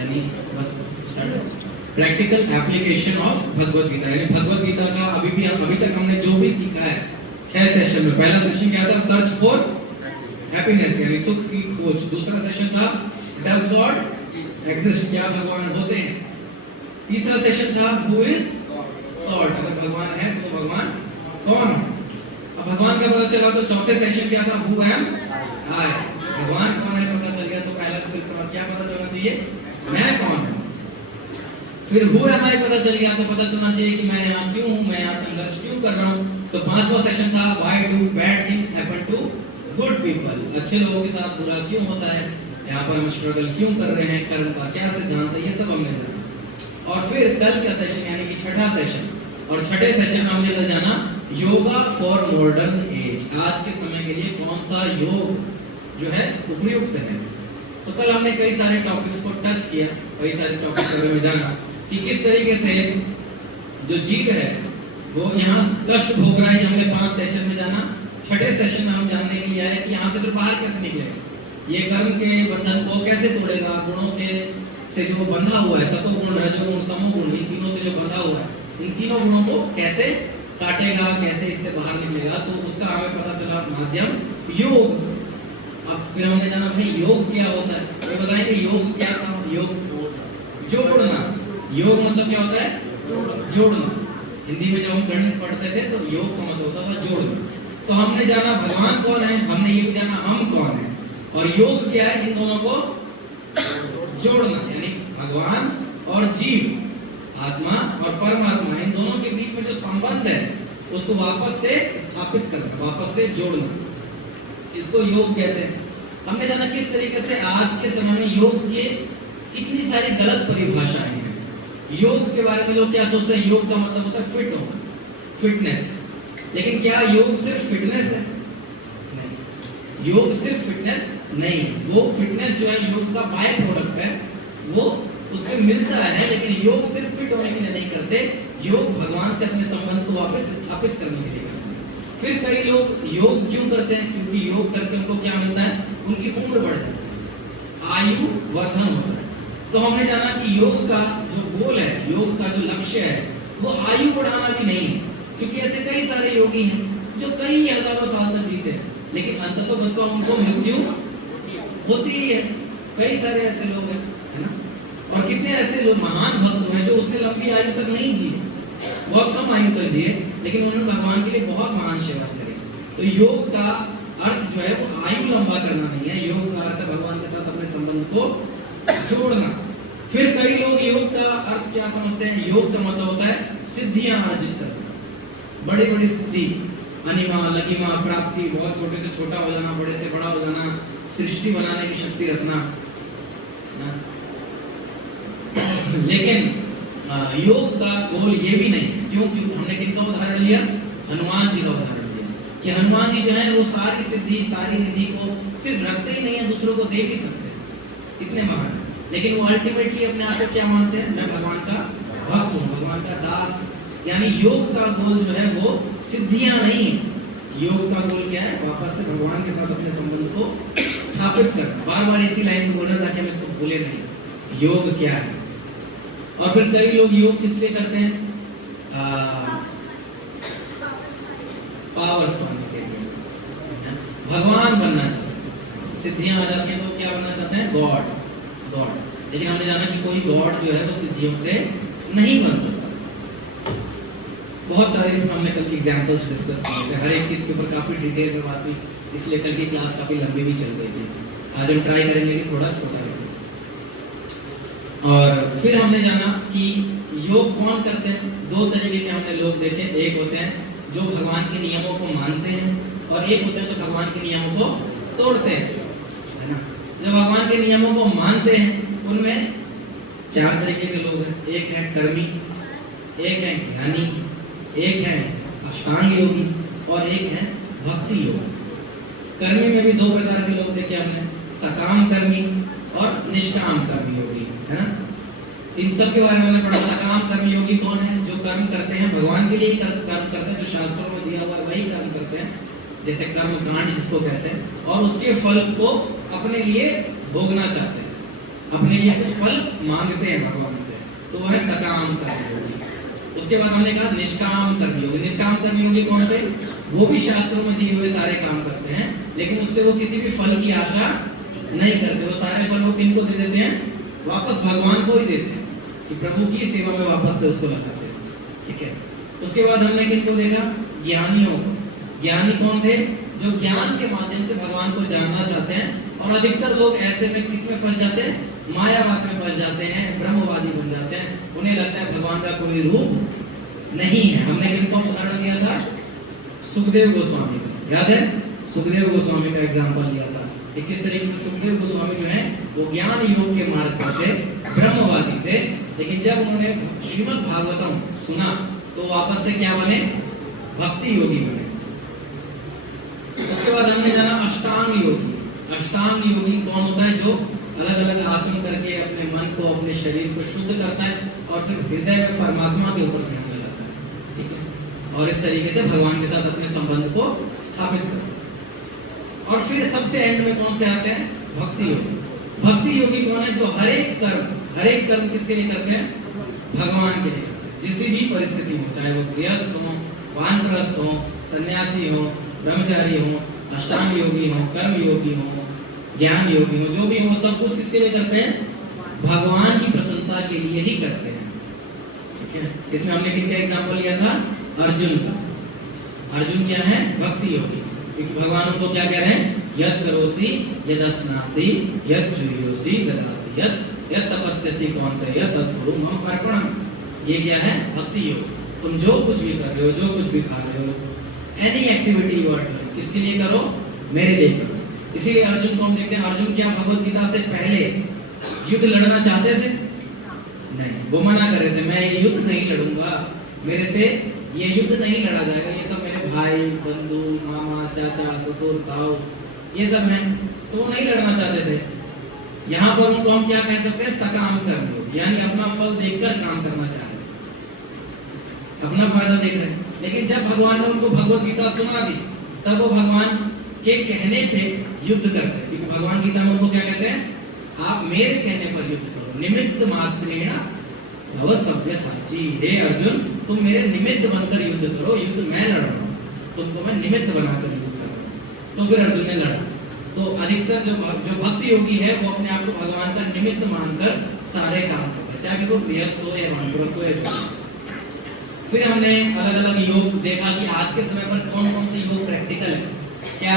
यानी बस practical application of Bhagavad Gita, यानी भगवत गीता का अभी तक हमने जो भी सीखा है 6 सेशन में। पहला सेशन क्या था? सर्च फॉर हैप्पीनेस, यानी सुख की खोज। दूसरा सेशन था डज गॉड एग्जिस्ट, क्या भगवान होते हैं। तीसरा सेशन था हु इज गॉड, अगर भगवान है तो भगवान कौन है। अब भगवान का पता चला तो चौथे सेशन क्या था? हु एम आई, भगवान कौन है पता चल गया तो पहला फिर क्या पता चलना चाहिए? मैं कौन हूं। फिर हु एम आई पता चल गया तो पता चलना चाहिए कि मैं यहाँ क्यों हूँ, मैं यहाँ संघर्ष क्यों कर रहा हूँ। तो पांचवा सेशन था why do bad things happen to good people, अच्छे लोगों के साथ बुरा क्यों होता है, यहाँ पर हम स्ट्रगल क्यों कर रहे हैं, कर्म का क्या सिद्धांत है, ये सब हमने जाना। और फिर कल का सेशन यानी कि छठा सेशन, और छठे सेशन में हमने कल जाना योगा फॉर मॉडर्न एज, आज के समय के लिए कौन सा योग जो है उपयुक्त है। तो कल हमने कई सारे टॉपिक्स को टच किया, कई सारे टॉपिक्स के बारे में जाना कि किस तरीके से जो जीव है वो यहाँ कष्ट भोग रहा है। हमने 5 सेशन में जाना। छठे सेशन में हम जानने के लिए आए कि यहाँ से फिर बाहर कैसे निकलेगा, ये कर्म के बंधन को कैसे तोड़ेगा, गुणों के से जो बंधा हुआ है, सतोगुण रजोगुण तमोगुण, इन तीनों से जो बंधा हुआ है, इन तीनों गुणों को कैसे काटेगा, कैसे इससे बाहर निकलेगा। तो उसका हमें पता चला माध्यम योग। अब फिर हमने जाना भाई योग क्या होता है, ये बताएं कि योग क्या था। योग जोड़ना, योग मतलब क्या होता है? जोड़ना। हिंदी में जब हम गणित पढ़ते थे तो योग का मतलब होता था जोड़ना। तो हमने जाना भगवान कौन है, हमने ये भी जाना हम कौन है, और योग क्या है? इन दोनों को जोड़ना, यानी भगवान और जीव, आत्मा और परमात्मा, इन दोनों के बीच में जो संबंध है उसको वापस से स्थापित करना, वापस से जोड़ना, इसको योग कहते हैं। हमने जाना किस तरीके से आज के समय में योग के कितनी सारी गलत परिभाषाएं हैं। योग के बारे में लोग क्या सोचते हैं? योग का मतलब होता है फिट होना, फिटनेस। लेकिन क्या योग सिर्फ फिटनेस है? नहीं, योग सिर्फ फिटनेस नहीं है। वो फिटनेस जो है योग का बाय प्रोडक्ट है, वो उससे मिलता है, लेकिन योग सिर्फ फिट होने के लिए नहीं करते, योग भगवान से अपने संबंध को वापस स्थापित करने के लिए करते हैं। फिर कई लोग योग क्यों करते हैं? क्योंकि योग करके उनको क्या मिलता है? उनकी उम्र बढ़ जाती है, आयु वर्धन होता है। तो हमने जाना कि योग का जो गोल है, योग का जो लक्ष्य है, वो आयु बढ़ाना भी नहीं है, क्योंकि ऐसे कई सारे योगी हैं जो कई हजारों साल तक जीते हैं, लेकिन अंततः उनको मृत्यु होती ही है। कई सारे ऐसे लोग हैं, है ना। और कितने ऐसे लोग महान भक्त हैं जो उतने लंबी आयु तक नहीं जिए, बहुत कम आयु तक जिए, लेकिन उन्होंने भगवान के लिए बहुत महान सेवा करी। तो योग का अर्थ जो है वो आयु लंबा करना नहीं है, योग का अर्थ है भगवान के साथ अपने संबंध को जोड़ना। फिर कई लोग योग का अर्थ क्या समझते हैं? योग का मतलब होता है सिद्धियां अर्जित करना, बड़ी बड़ी सिद्धि, अनिमा लघिमा प्राप्ति, बहुत छोटे से छोटा हो जाना, बड़े से बड़ा हो जाना, सृष्टि बनाने की शक्ति रखना। लेकिन योग का गोल ये भी नहीं। क्यों? क्योंकि हमने किनका उदाहरण लिया? हनुमान जी का उदाहरण लिया कि हनुमान जी जो है वो सारी सिद्धि, सारी निधि को सिर्फ रखते ही नहीं है, दूसरों को दे भी सकते हैं, इतने महान। लेकिन वो अल्टीमेटली अपने आप को क्या मानते हैं? मैं भगवान का भक्त हूँ, भगवान का दास। यानी योग का गोल जो है वो सिद्धियां नहीं है। योग का गोल क्या है? वापस से भगवान के साथ अपने संबंध को स्थापित करना। बार बार इसी लाइन में बोलना ताकि हम इसको भूले नहीं, योग क्या है। और फिर कई लोग योग किस लिए करते हैं? पावर्स पाने के लिए, भगवान बनना चाहते हैं, सिद्धियां आ जाती हैं तो क्या बनना चाहते हैं? गॉड। लेकिन हमने जाना कि कोई गॉड जो है वो सिद्धियों से नहीं बन सकता। बहुत सारे इसमें हमने कल की एग्जांपल्स डिस्कस किए थे, हर एक चीज के ऊपर काफी डिटेल में बात हुई, इसलिए कल की क्लास काफी लंबी भी चल गई थी। आज हम ट्राई करेंगे कि थोड़ा छोटा रहे। और फिर हमने जाना कि योग कौन करते हैं? 2 तरीके के हमने लोग देखे। एक होते हैं जो भगवान के नियमों को मानते हैं, और एक होते हैं जो भगवान के नियमों को तोड़ते हैं, है ना। जो भगवान के नियमों को मानते हैं उनमें 4 तरीके के लोग हैं। एक है कर्मी, एक है ज्ञानी, एक है अष्टांग योगी, और एक है भक्ति योगी। कर्मी में भी 2 प्रकार के लोग देखे हमने, सकाम कर्मी और निष्काम कर्मी योगी, है ना। इन सब के बारे में हमने पढ़ा। सकाम कर्मी योगी कौन है? जो कर्म करते हैं भगवान के लिए कर्म करते हैं, जो शास्त्रों में दिया हुआ है वही कर्म करते हैं, जैसे कर्म कांड जिसको कहते हैं, और उसके फल को अपने लिए भोगना चाहते हैं। अपने लिए कुछ फल मांगते हैं भगवान से, तो वह है सकाम कर्मयोगी। उसके बाद हमने कहा निष्काम कर्मयोगी। निष्काम कर्मयोगी कौन थे? वो भी शास्त्रों में दिए हुए सारे काम करते हैं, लेकिन उससे वो किसी भी फल की आशा नहीं करते। वो सारे फल वो किनको दे देते हैं? वापस भगवान को ही देते हैं, कि प्रभु की सेवा में वापस से उसको लगाते हैं। ठीक है। उसके बाद हमने किनको देखा? ज्ञानियों को। ज्ञानी कौन थे? जो ज्ञान के माध्यम से भगवान को जानना चाहते हैं। और अधिकतर लोग ऐसे में किस में फंस जाते हैं? मायावाद में फंस जाते हैं, ब्रह्मवादी बन जाते हैं। उन्हें लगता है भगवान का कोई रूप नहीं है। हमने किनको उदाहरण दिया था? सुखदेव गोस्वामी का, याद है? सुखदेव गोस्वामी का एग्जाम्पल लिया था कि किस तरीके से सुखदेव गोस्वामी जो है वो ज्ञान योग के मार्ग पर थे, ब्रह्मवादी थे, लेकिन जब उन्होंने श्रीमद् भागवतम सुना तो वापस से क्या बने? भक्ति योगी बने। उसके बाद हमने जाना अष्टांग योगी। अष्टांग योगी कौन होता है? जो अलग अलग आसन करके अपने मन को, अपने शरीर को शुद्ध करता है और फिर हृदय में परमात्मा के ऊपर ध्यान लगाता है। ठीक है। और इस तरीके से भगवान के साथ अपने संबंध को स्थापित करता है। और फिर सबसे एंड में कौन से आते हैं? भक्ति योगी। भक्ति योगी कौन है? जो हर एक कर्म किसके लिए करते हैं? भगवान के लिए करते हैं। किसी भी परिस्थिति में, चाहे वो गृहस्थ हो, वानप्रस्थ हो, सन्यासी हो, ब्रह्मचारी हो, अष्टांग योगी हो, कर्म योगी हो, ज्ञान योगी हो, जो भी हो, सब कुछ किसके लिए करते हैं? भगवान की प्रसन्नता के लिए ही करते हैं। ठीक है। इसमें हमने किनका एग्जांपल लिया था? अर्जुन का। अर्जुन क्या है? भक्ति योगी। क्योंकि भगवान उनको क्या कह रहे हैं? यत् करोसि यदस्नासि यत् जुह्योसि ददासि यत् तपस्यसि कौन्तेय तत्कुरु मम अर्पणम्। ये क्या है? भक्ति योग। तुम जो कुछ भी कर रहे हो, जो कुछ भी खा रहे हो, any activity you are doing, किसके लिए करो? मेरे लिए करो। इसीलिए अर्जुन को हम देखते हैं, अर्जुन क्या भगवत गीता से पहले युद्ध लड़ना चाहते थे? नहीं, वो मना कर रहे थे, मैं ये युद्ध नहीं लड़ूंगा, मेरे से ये युद्ध नहीं लड़ा जाएगा, ये सब मेरे भाई, बंधु, मामा, चाचा, ससुर, ताऊ, ये सब हैं, तो वो नहीं लड़ना चाहते थे। यहाँ पर उनको हम क्या कह सकते हैं? सकाम कर्मयोगी, यानी अपना फल देखकर काम करना चाह रहे, अपना फायदा देख रहे हैं। लेकिन जब भगवान ने उनको भगवत गीता सुना दी, तब वो भगवान के कहने पे युद्ध करते हैं। क्योंकि भगवान गीता में उनको क्या कहते हैं? आप मेरे कहने पर युद्ध करो, निमित्त मात्रेण भव सव्यसाची। हे अर्जुन, तुम मेरे निमित्त बनकर युद्ध करो, युद्ध मैं लड़ रहा हूँ, तुमको मैं निमित्त बनाकर युद्ध कर रहा हूँ। तो फिर अर्जुन ने लड़ा। तो अधिकतर जो भक्ति योगी है वो अपने आप को भगवान का निमित्त मानकर सारे काम करता है, चाहे वो गृहस्थ हो या वानप्रस्थ हो या। फिर हमने अलग अलग योग देखा कि आज के समय पर कौन कौन से योग प्रैक्टिकल है। क्या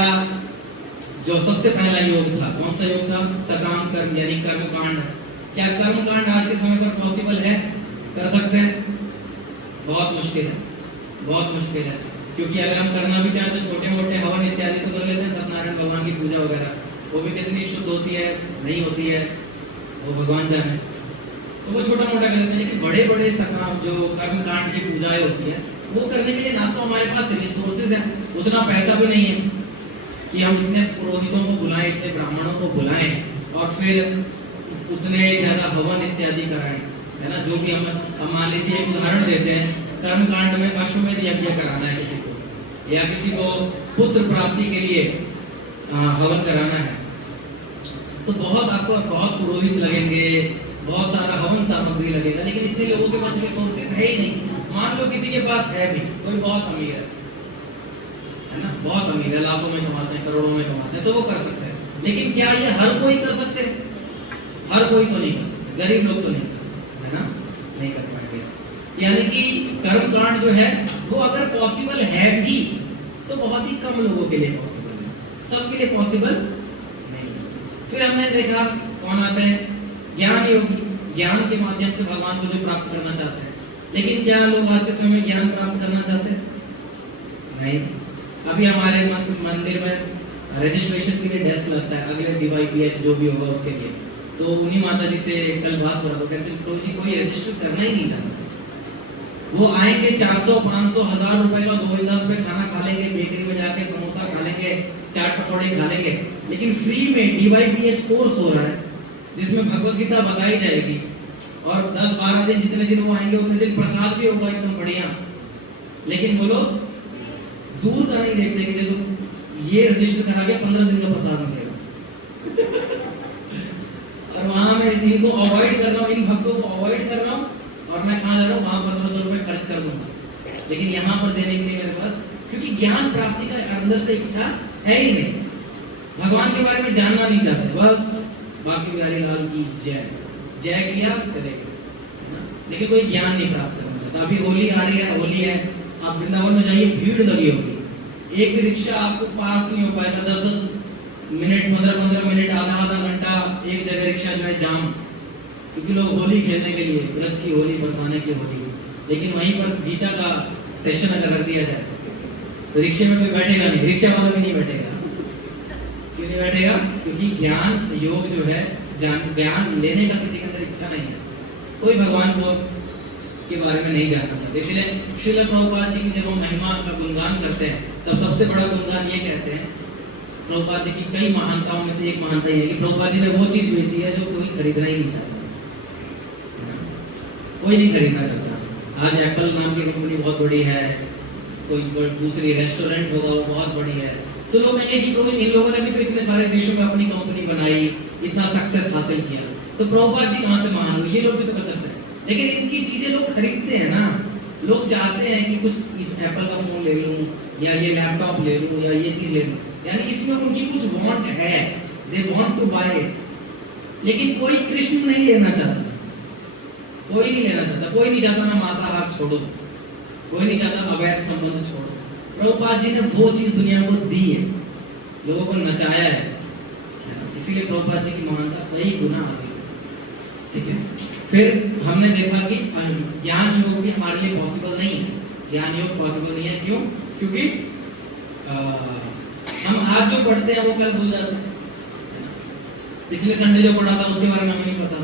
जो सबसे पहला योग था, कौन सा योग था? सकाम कर्म यानी कर्मकांड। क्या कर्मकांड आज के समय पर पॉसिबल है? कर सकते हैं? बहुत मुश्किल है, बहुत मुश्किल है। क्योंकि अगर हम करना भी चाहें तो छोटे मोटे हवन इत्यादि तो कर लेते हैं, सत्यनारायण भगवान की पूजा वगैरह, वो भी कितनी शुद्ध होती है, नहीं होती है, वो भगवान जाने। तो वो छोटा मोटा कर लेते हैं। लेकिन बड़े बड़े सकाम जो कर्मकांड की पूजाएं होती है, वो करने के लिए ना तो हमारे पास रिसोर्सेज है, उतना पैसा भी नहीं है कि हम इतने पुरोहितों को बुलाएं, इतने ब्राह्मणों को बुलाएं और फिर उतने ज्यादा हवन इत्यादि कराएं, है ना। जो भी हम मान लीजिए एक उदाहरण देते हैं, कर्मकांड में अश्वमेध यज्ञ कराना है किसी को, या किसी को पुत्र प्राप्ति के लिए हवन कराना है, तो आपको बहुत पुरोहित लगेंगे, बहुत सारा हवन सामग्री लगेगा, लेकिन इतने लोगों के पास रिसोर्सेज है ही नहीं। मान लो किसी के पास है भी, कोई बहुत अमीर है ना, बहुत अमीर है, लाखों में कमाते हैं, करोड़ों में कमाते हैं, तो वो कर सकते हैं। लेकिन क्या ये हर कोई कर सकते हैं? हर कोई तो नहीं कर सकते, गरीब लोग तो नहीं कर सकते, है ना, नहीं कर पाएंगे। यानी कि कर्मकांड जो है वो अगर पॉसिबल है भी तो बहुत ही कम लोगों के लिए पॉसिबल है, सबके लिए पॉसिबल नहीं है। फिर हमने देखा कौन आते हैं? ज्ञान योगी। ज्ञान के माध्यम से भगवान को जो प्राप्त करना चाहते हैं। लेकिन क्या लोग आज के समय में ज्ञान प्राप्त करना चाहते हैं? नहीं। अभी हमारे मंदिर में रजिस्ट्रेशन के लिए डेस्क लगता है, अगले DYPH जो भी होगा उसके लिए। तो उन्हीं माता जी से कल बात हो रहा था, कहते हैं जी कोई रजिस्टर करना ही नहीं चाहता। वो आएंगे 400, 500, 1000 रुपए का गोविंदास पे खाना खा लेंगे, बेकरी में जाके समोसा खा लेंगे, चाट पकौड़े खा लेंगे, लेकिन फ्री में DYPH कोर्स हो रहा है जिसमें भगवत गीता बताई जाएगी, और 10-12 दिन जितने दिन वो आएंगे उतने दिन प्रसाद भी होगा एकदम बढ़िया। लेकिन वो लोग दूर का नहीं देखते कि देखो ये रजिस्टर करा के 15 दिन का प्रसाद मिलेगा और वहां में कर रहा हूँ, इन भक्तों को अवॉइड कर रहा हूँ, और मैं कहाँ जा रहा हूँ, वहां 1500 रुपए खर्च कर दूंगा, लेकिन यहाँ पर देने के लिए मेरे पास, क्योंकि ज्ञान प्राप्ति का अंदर से इच्छा है ही नहीं, भगवान के बारे में जानना नहीं चाहते, बस बाकी बिहारी लाल की जय जय किया चले गए, है ना, लेकिन कोई ज्ञान नहीं प्राप्त करना चाहता। अभी होली आ रही है, होली है, आप वृंदावन में जाइए, भीड़ लगी होगी, एक भी रिक्शा आपको पास नहीं हो पाएगा, 10-10 मिनट, 15-15 मिनट, आधा घंटा एक जगह रिक्शा जो है जाम, क्योंकि लोग होली खेलने के लिए, ब्रज की होली, बरसाने की होली, लेकिन वहीं पर गीता का सेशन अगर रख दिया जाए तो रिक्शे में कोई बैठेगा नहीं, रिक्शा वाला भी नहीं बैठेगा। क्यों नहीं बैठेगा? क्योंकि ज्ञान योग जो है, ज्ञान लेने का किसी के अंदर इच्छा नहीं है, कोई भगवान को के बारे में नहीं जानना चाहते। इसलिए श्रील प्रभुपाद जी की जब हम महिमा का गुणगान करते हैं, तब सबसे बड़ा गुणगान ये कहते हैं, प्रभुपाद जी की कई महानताओं में से एक महानता ये है कि प्रभुपाद जी ने वो चीज बेची है जो कोई खरीदना ही नहीं चाहता, कोई नहीं खरीदना चाहता। आज एप्पल नाम की कंपनी बहुत बड़ी है, कोई दूसरी रेस्टोरेंट होगा वो बहुत बड़ी है, तो लोग कहेंगे कि प्रभु इन लोगों ने भी तो इतने सारे देशों में अपनी कंपनी बनाई, इतना सक्सेस हासिल किया, तो प्रभुपाद जी कहाँ से महान हुए? ये लोग भी तो कर सकते हैं, लेकिन इनकी चीजें लोग खरीदते हैं ना, लोग चाहते हैं कि कुछ इस एप्पल का फोन ले लूं, या ये लैपटॉप ले लूं, या ये चीज ले लूं, यानी इसमें उनकी कुछ वांट है, they want to buy it, लेकिन कोई कृष्ण नहीं लेना चाहता, कोई नहीं लेना चाहता, कोई नहीं चाहता ना मांसाहार छोड़ो, कोई नहीं चाहता अवैध संबंध छोड़ो। प्रभुपाद जी ने वो चीज दुनिया को दी है, लोगों को नचाया है, इसीलिए प्रभुपाद जी की महानता कई गुना अधिक है। ठीक है, फिर हमने देखा कि ज्ञान योग भी हमारे लिए पॉसिबल नहीं है, ज्ञान योग पॉसिबल नहीं है, क्यों? क्योंकि हम आज जो पढ़ते हैं वो कल भूल जाते हैं, पिछले संडे जो पढ़ा था उसके बारे में हमें नहीं पता,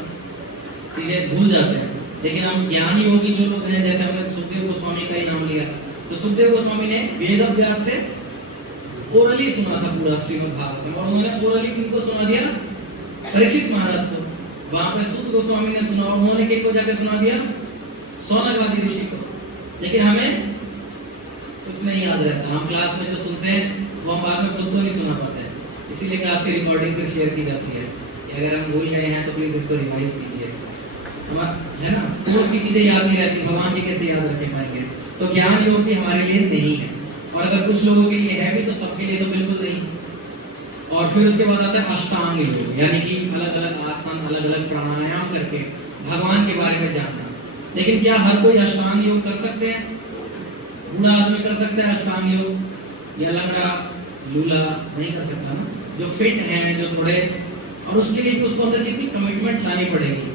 चीजें भूल जाते हैं। लेकिन हम ज्ञानी योगी जो लोग हैं, जैसे हमने सुखदेव गोस्वामी का ही नाम लिया, तो सुखदेव गोस्वामी ने वेद अभ्यास से ओरली सुना था पूरा श्रीमद् भागवतम, और उन्होंने ओरली किनको सुना दिया? परीक्षित महाराज को। वहां पे सूत गोस्वामी ने सुना, और उन्होंने किनको जाके सुना दिया? सौनक आदि ऋषि को। लेकिन हमें कुछ नहीं याद रहता, हम क्लास में जो सुनते हैं वो हम बाद में खुद को नहीं सुना पाते हैं, इसीलिए क्लास की रिकॉर्डिंग फिर शेयर की जाती है कि अगर हम भूल गए हैं तो प्लीज इसको रिवाइज कीजिए, है ना, तो उसकी चीजें याद नहीं रहती, भगवान की कैसे याद रख पाएंगे? तो ज्ञान योग भी हमारे लिए नहीं है, और अगर कुछ लोगों के लिए है भी तो सबके लिए तो बिल्कुल नहीं। और फिर उसके बाद आता है अष्टांग योग, यानी कि अलग अलग आसन, अलग अलग प्राणायाम करके भगवान के बारे में जानना। लेकिन क्या हर कोई अष्टांग योग कर सकते हैं? बूढ़ा आदमी कर सकता है अष्टांग योग, या लंगड़ा लूला नहीं कर सकता ना, जो फिट है, जो थोड़े, और उसके लिए भी उसको अंदर कितनी कमिटमेंट लानी पड़ेगी।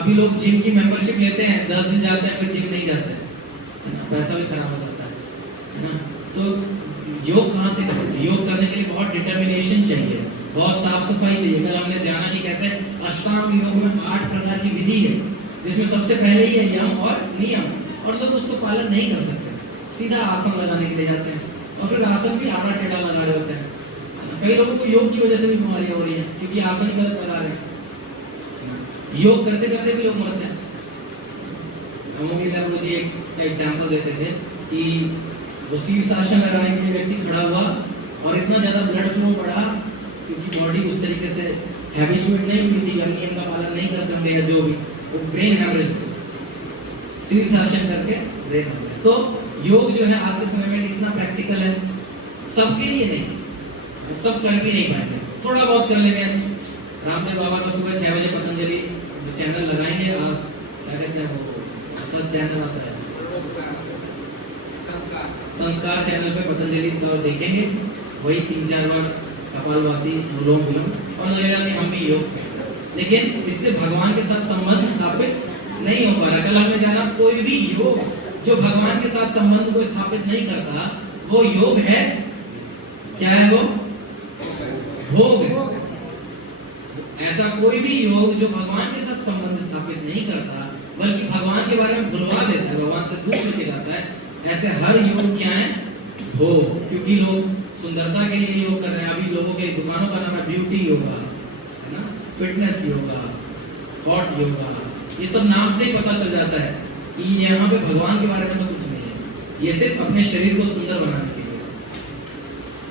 अभी लोग जिम की मेंबरशिप लेते हैं, 10 दिन जाते हैं, फिर जिम नहीं जाते हैं, है ना, पैसा भी खराब हो जाता है ना। तो योग कहाँ से करें? योग करने के लिए बहुत डिटर्मिनेशन चाहिए, बहुत साफ सफाई चाहिए। कल हमने जाना कि कैसे अष्टांग योग में 8 प्रकार की विधि है, जिसमें सबसे पहले ही है यम और नियम, और लोग उसको पालन नहीं कर सकते, सीधा आसन लगाने के लिए जाते हैं, और फिर आसन भी आड़ा टेढ़ा लगा रहे होते हैं। कई लोगों को योग की वजह से भी बीमारियां हो रही है, क्योंकि आसन ही गलत लगा रहे हैं। योग करते करते भी लोग मरते हैं। अमोघ जी एक एग्जाम्पल देते थे कि वो शीर्षासन लगाने के लिए व्यक्ति खड़ा हुआ और इतना ज्यादा ब्लड फ्लो बढ़ा, क्योंकि बॉडी उस तरीके से हैबिचुएट नहीं हुई थी, नियम का पालन नहीं करते होंगे, या जो भी, वो ब्रेन हैमरेज, शीर्षासन करके ब्रेन हैमरेज। तो योग जो है आज के समय में इतना प्रैक्टिकल है, सबके लिए नहीं, सब कर भी नहीं पाएंगे, थोड़ा बहुत कर लेंगे। रामदेव बाबा को सुबह 6 बजे पतंजलि चैनल लगाएंगे, और क्या कहते हैं वो सब चैनल आता है, संस्कार चैनल पे पतंजलि का देखेंगे, वही 3-4 बार कपालभाति, अनुलोम विलोम, और लगेगा कि हम भी योग करते हैं। लेकिन इससे भगवान के साथ संबंध स्थापित नहीं हो पा रहा। कल हमने जाना, कोई भी योग जो भगवान के साथ संबंध को स्थापित नहीं करता वो योग है, क्या है वो? भोग है। ऐसा कोई भी योग जो भगवान के साथ संबंध स्थापित नहीं करता, बल्कि भगवान के बारे में भुलवा देता है, भगवान से दूर लेके जाता है, ऐसे हर योग क्या है? भोग। क्योंकि लोग सुंदरता के लिए योग कर रहे हैं। अभी लोगों के दुकानों का नाम है ब्यूटी योगा, है ना, फिटनेस योगा, हॉट योगा, ये सब नाम से ही पता चल जाता है कि यहाँ पे भगवान के बारे में तो कुछ नहीं है, ये सिर्फ अपने शरीर को सुंदर बनाने के लिए।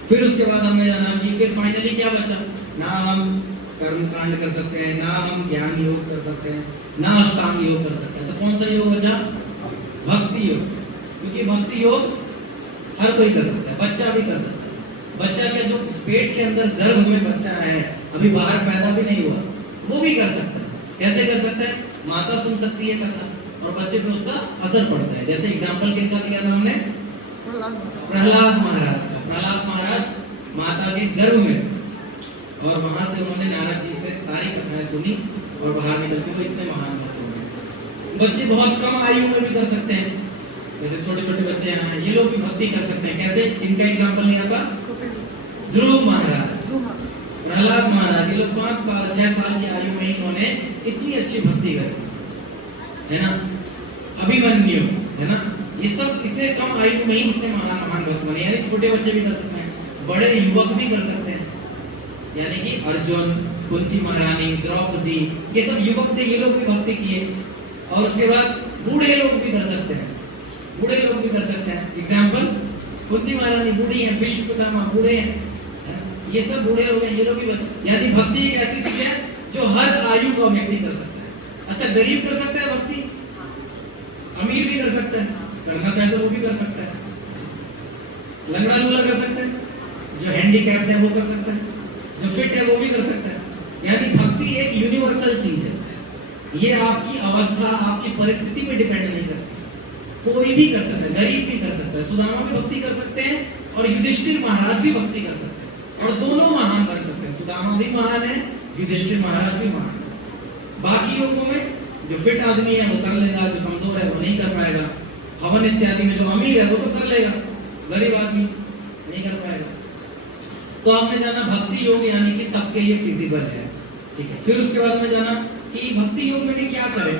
फिर उसके बाद हमने जाना कि फिर फाइनली क्या बचा? नाम कर्म कांड कर सकते हैं, ना हम ज्ञान योग कर सकते हैं, ना अष्टांग योग कर सकते हैं। तो कौन सा योग बचा? भक्ति योग। क्योंकि भक्ति योग हर कोई कर सकता है, बच्चा भी कर सकता है। बच्चा के जो पेट के अंदर गर्भ में बच्चा है, अभी बाहर पैदा भी नहीं हुआ, वो भी कर सकता है। कैसे कर सकता है? माता सुन सकती है कथा और बच्चे पे उसका असर पड़ता है। जैसे एग्जाम्पल किनका दिया था हमने? प्रहलाद महाराज का। प्रहलाद महाराज माता के गर्भ में थे और वहां से उन्होंने नारद जी से सारी कथाएं सुनी और बाहर निकल के वो इतने महान भक्त हो गए। बच्चे बहुत कम आयु में भी कर सकते हैं, जैसे छोटे छोटे बच्चे हैं, ये लोग भी भक्ति कर सकते हैं। कैसे? इनका एग्जाम्पल लिया था ध्रुव महाराज, प्रहलाद महाराज। ये लोग 5 साल 6 साल की आयु में इन्होंने इतनी अच्छी भक्ति करी, है ना। अभिमन्यु, है ना, ये सब इतने कम आयु में ही इतने महान महान भक्त बने। यानी छोटे बच्चे भी कर सकते हैं, बड़े युवक भी कर सकते हैं। यानी कि अर्जुन, कुंती महारानी, द्रौपदी, ये सब युवक थे, ये लोग भी भक्ति किए। और उसके बाद बूढ़े लोग भी कर सकते हैं, बूढ़े लोग भी कर सकते हैं। एग्जाम्पल, कुंती महारानी बूढ़ी हैं, भीष्म पितामह बूढ़े हैं, ये सब बूढ़े लोग हैं, ये लोग भी। यानी भक्ति एक ऐसी चीज है जो हर आयु का व्यक्ति कर सकता है। अच्छा, गरीब कर सकता है भक्ति, अमीर भी कर सकता है, करना चाहे तो वो भी कर सकता है। लंगड़ा लूला कर सकता है, जो हैंडीकैप्ड है वो कर सकता है, जो फिट है वो भी कर सकता है। यानी भक्ति एक यूनिवर्सल चीज है, ये आपकी अवस्था, आपकी परिस्थिति पे डिपेंड नहीं करती। कोई भी कर सकता है, गरीब भी कर सकता है, सुदामा भी भक्ति कर सकते हैं और युधिष्ठिर महाराज भी भक्ति कर सकते हैं और दोनों महान बन सकते हैं। सुदामा भी महान है, युधिष्ठिर महाराज भी महान है। बाकी योगों में जो फिट आदमी है वो कर लेगा, जो कमजोर है वो नहीं कर पाएगा। हवन इत्यादि में जो अमीर है वो तो कर लेगा, गरीब आदमी नहीं कर पाएगा। तो हमने जाना भक्ति योग यानी कि सबके लिए फिजिबल है, ठीक है। फिर उसके बाद में जाना कि भक्ति योग में भी क्या करें,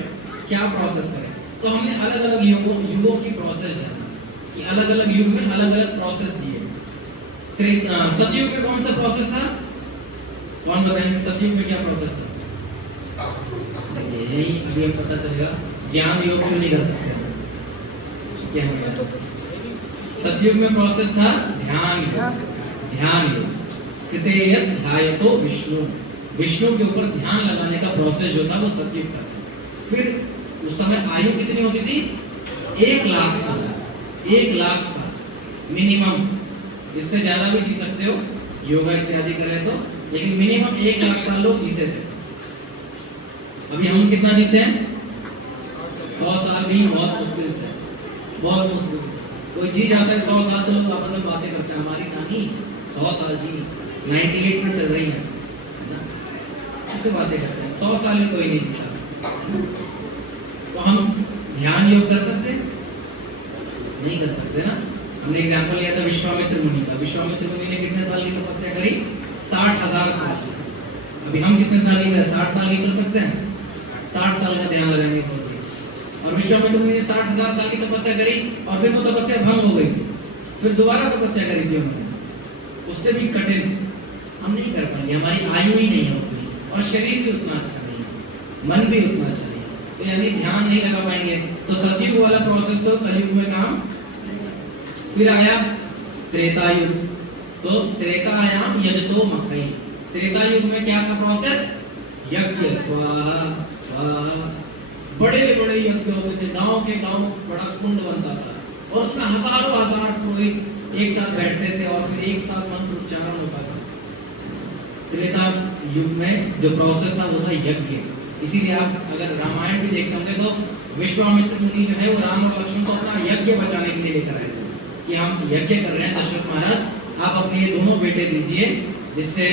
क्या प्रोसेस करें। तो हमने अलग अलग युगों की प्रोसेस जाना कि अलग अलग युग में अलग अलग प्रोसेस दिए। सतयुग में कौन सा प्रोसेस था? कौन बताएंगे सतयुग में क्या प्रोसेस था? यही अभी हम पता चलेगा। ज्ञान योग क्यों नहीं कर सकते? क्या हो? सतयुग में प्रोसेस था ध्यान योग। ध्यान योग, कृतेयत ध्यायतो विष्णु, विष्णु के ऊपर ध्यान लगाने का प्रोसेस जो था वो सतयुग का था। फिर उस समय आयु कितनी होती थी? 1 लाख साल, 1 लाख साल मिनिमम। इससे ज्यादा भी जी सकते हो योगा इत्यादि करें तो, लेकिन मिनिमम 1 लाख साल लोग जीते थे। अभी हम कितना जीते हैं? 100 साल भी बहुत मुश्किल से, बहुत मुश्किल। कोई जी जाता है 100 साल तो लोग आपस में बातें करते हैं, हमारी नानी 100 साल जी, 98 में चल रही है, इससे बातें करते हैं। 100 साल में कोई नहीं जीता। तो हम ध्यान योग कर सकते हैं? नहीं कर सकते ना। हमने एग्जांपल लिया था विश्वामित्र मुनि का। विश्वामित्र मुनि ने कितने साल की तपस्या करी? 60,000 साल। अभी हम कितने साल की? 60 साल की कर सकते हैं? 60 साल का ध्यान लगाएंगे तो। और विश्वामित्र मुनि ने 60,000 साल की तपस्या करी और फिर वो तपस्या भंग हो गई थी, फिर दोबारा तपस्या करी थी उन्होंने, उससे भी कठिन। हम नहीं कर पाएंगे, हमारी आयु ही नहीं है उतनी और शरीर भी उतना अच्छा नहीं है, मन भी उतना अच्छा नहीं है, तो यानी ध्यान नहीं लगा पाएंगे। तो सतयुग वाला प्रोसेस तो कलयुग में काम। फिर आया त्रेता युग। तो त्रेतायाम यजतो मखई। त्रेता युग में क्या था प्रोसेस? यज्ञ, स्वाहा स्वाहा। बड़े बड़े यज्ञ होते थे, गांव के गांव बड़ा कुंड बनता था और उसमें हजारों हजार पुरोहित एक साथ बैठते थे और फिर एक साथ मंत्र उच्चारण होता था। त्रेता युग में जो प्रोसेस था वो था यज्ञ। इसीलिए आप अगर रामायण भी देखते होंगे तो विश्वामित्र मुनि जो है वो राम और लक्ष्मण को अपना यज्ञ बचाने के लिए लेकर आए थे कि हम यज्ञ कर रहे हैं दशरथ महाराज, आप अपने ये दोनों बेटे दीजिए जिससे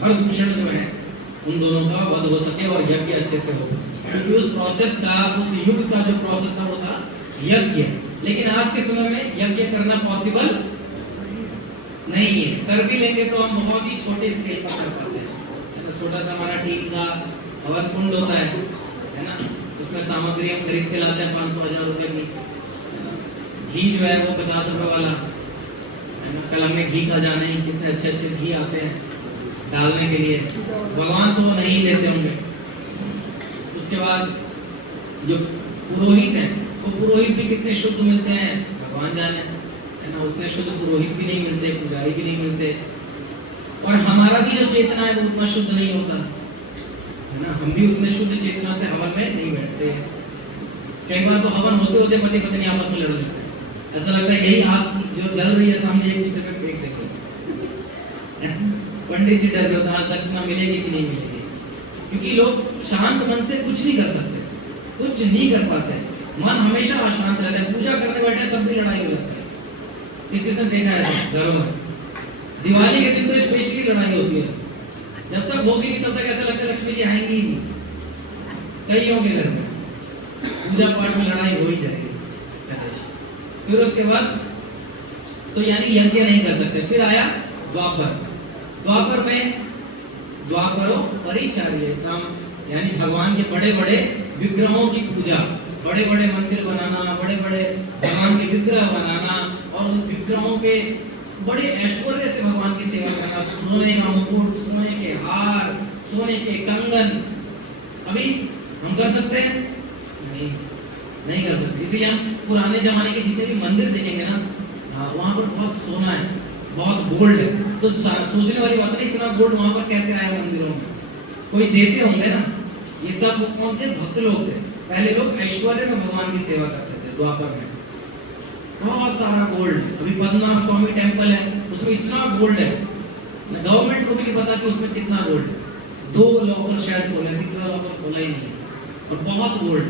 खरदूषण जो है उन दोनों का वध हो सके और यज्ञ अच्छे से हो। क्योंकि उस प्रोसेस का, उस युग का जो प्रोसेस था वो था यज्ञ। लेकिन आज के समय में यज्ञ करना पॉसिबल नहीं है। कर भी लेंगे तो हम बहुत ही छोटे स्केल पर कर पाते हैं। तो छोटा सा हमारा टीम का हवन कुंड होता है ना, उसमें सामग्री हम खरीद के लाते हैं 500-1000 रुपए की। घी जो है वो 50 रुपए वाला है ना। कल हमने घी का जाना ही, कितने अच्छे अच्छे घी आते हैं डालने के लिए, भगवान तो वो नहीं देते होंगे। उसके बाद जो पुरोहित हैं वो पुरोहित भी कितने शुद्ध मिलते हैं भगवान जाने, है ना। उतने शुद्ध पुरोहित भी नहीं मिलते, पुजारी भी नहीं मिलते। और हमारा भी जो चेतना है वो उतना शुद्ध नहीं होता है ना, हम भी उतने शुद्ध चेतना से हवन में नहीं बैठते हैं। कई बार तो हवन होते होते पति पत्नी आपस में लड़ लेते हैं, ऐसा लगता है यही आग जो जल रही है सामने एक दूसरे पे फेंक देखो। पंडित जी डर रहे होते हैं आज दक्षिणा मिलेगी कि नहीं मिलेगी, क्योंकि लोग शांत मन से कुछ नहीं कर सकते, कुछ नहीं कर पाते, मन हमेशा अशांत रहता है। पूजा करने बैठे तब भी लड़ाई हो जाता है, किसने देखा है ऐसा घरों में? दिवाली के दिन तो स्पेशली लड़ाई होती है, जब तक होगी नहीं तब तक ऐसा लगता है लक्ष्मी जी आएंगी ही नहीं। कईयों के घर में पूजा पाठ में लड़ाई हो ही जाएगी। फिर उसके बाद तो यानी यज्ञ नहीं कर सकते। फिर आया द्वापर। द्वापर में द्वापरो परिचार्येतम, यानी भगवान के बड़े बड़े विग्रहों की पूजा, बड़े बड़े मंदिर बनाना, बड़े बड़े भगवान के विग्रह बनाना और उन विग्रहों पे बड़े ऐश्वर्य से भगवान की सेवा करना, सोने का मुकुट, सोने के हार, सोने के कंगन। अभी हम कर सकते हैं? नहीं, नहीं कर सकते। इसीलिए हम पुराने जमाने के जितने भी मंदिर देखेंगे ना, वहाँ पर बहुत सोना है, बहुत गोल्ड है, तो सोचने वाली बात नहीं इतना गोल्ड वहाँ पर कैसे आया मंदिरों में, कोई देते होंगे ना। ये सब कौन थे? भक्त लोग थे। पहले लोग ऐश्वर्य में भगवान की सेवा करते थे। द्वापर में बहुत सारा गोल्ड। अभी पद्मनाभ स्वामी टेम्पल है, उसमें इतना गोल्ड है, गवर्नमेंट को भी नहीं पता कि उसमें कितना गोल्ड है। 2 लॉकर शायद खोले, तीसरा लॉकर खोला ही नहीं, और बहुत गोल्ड।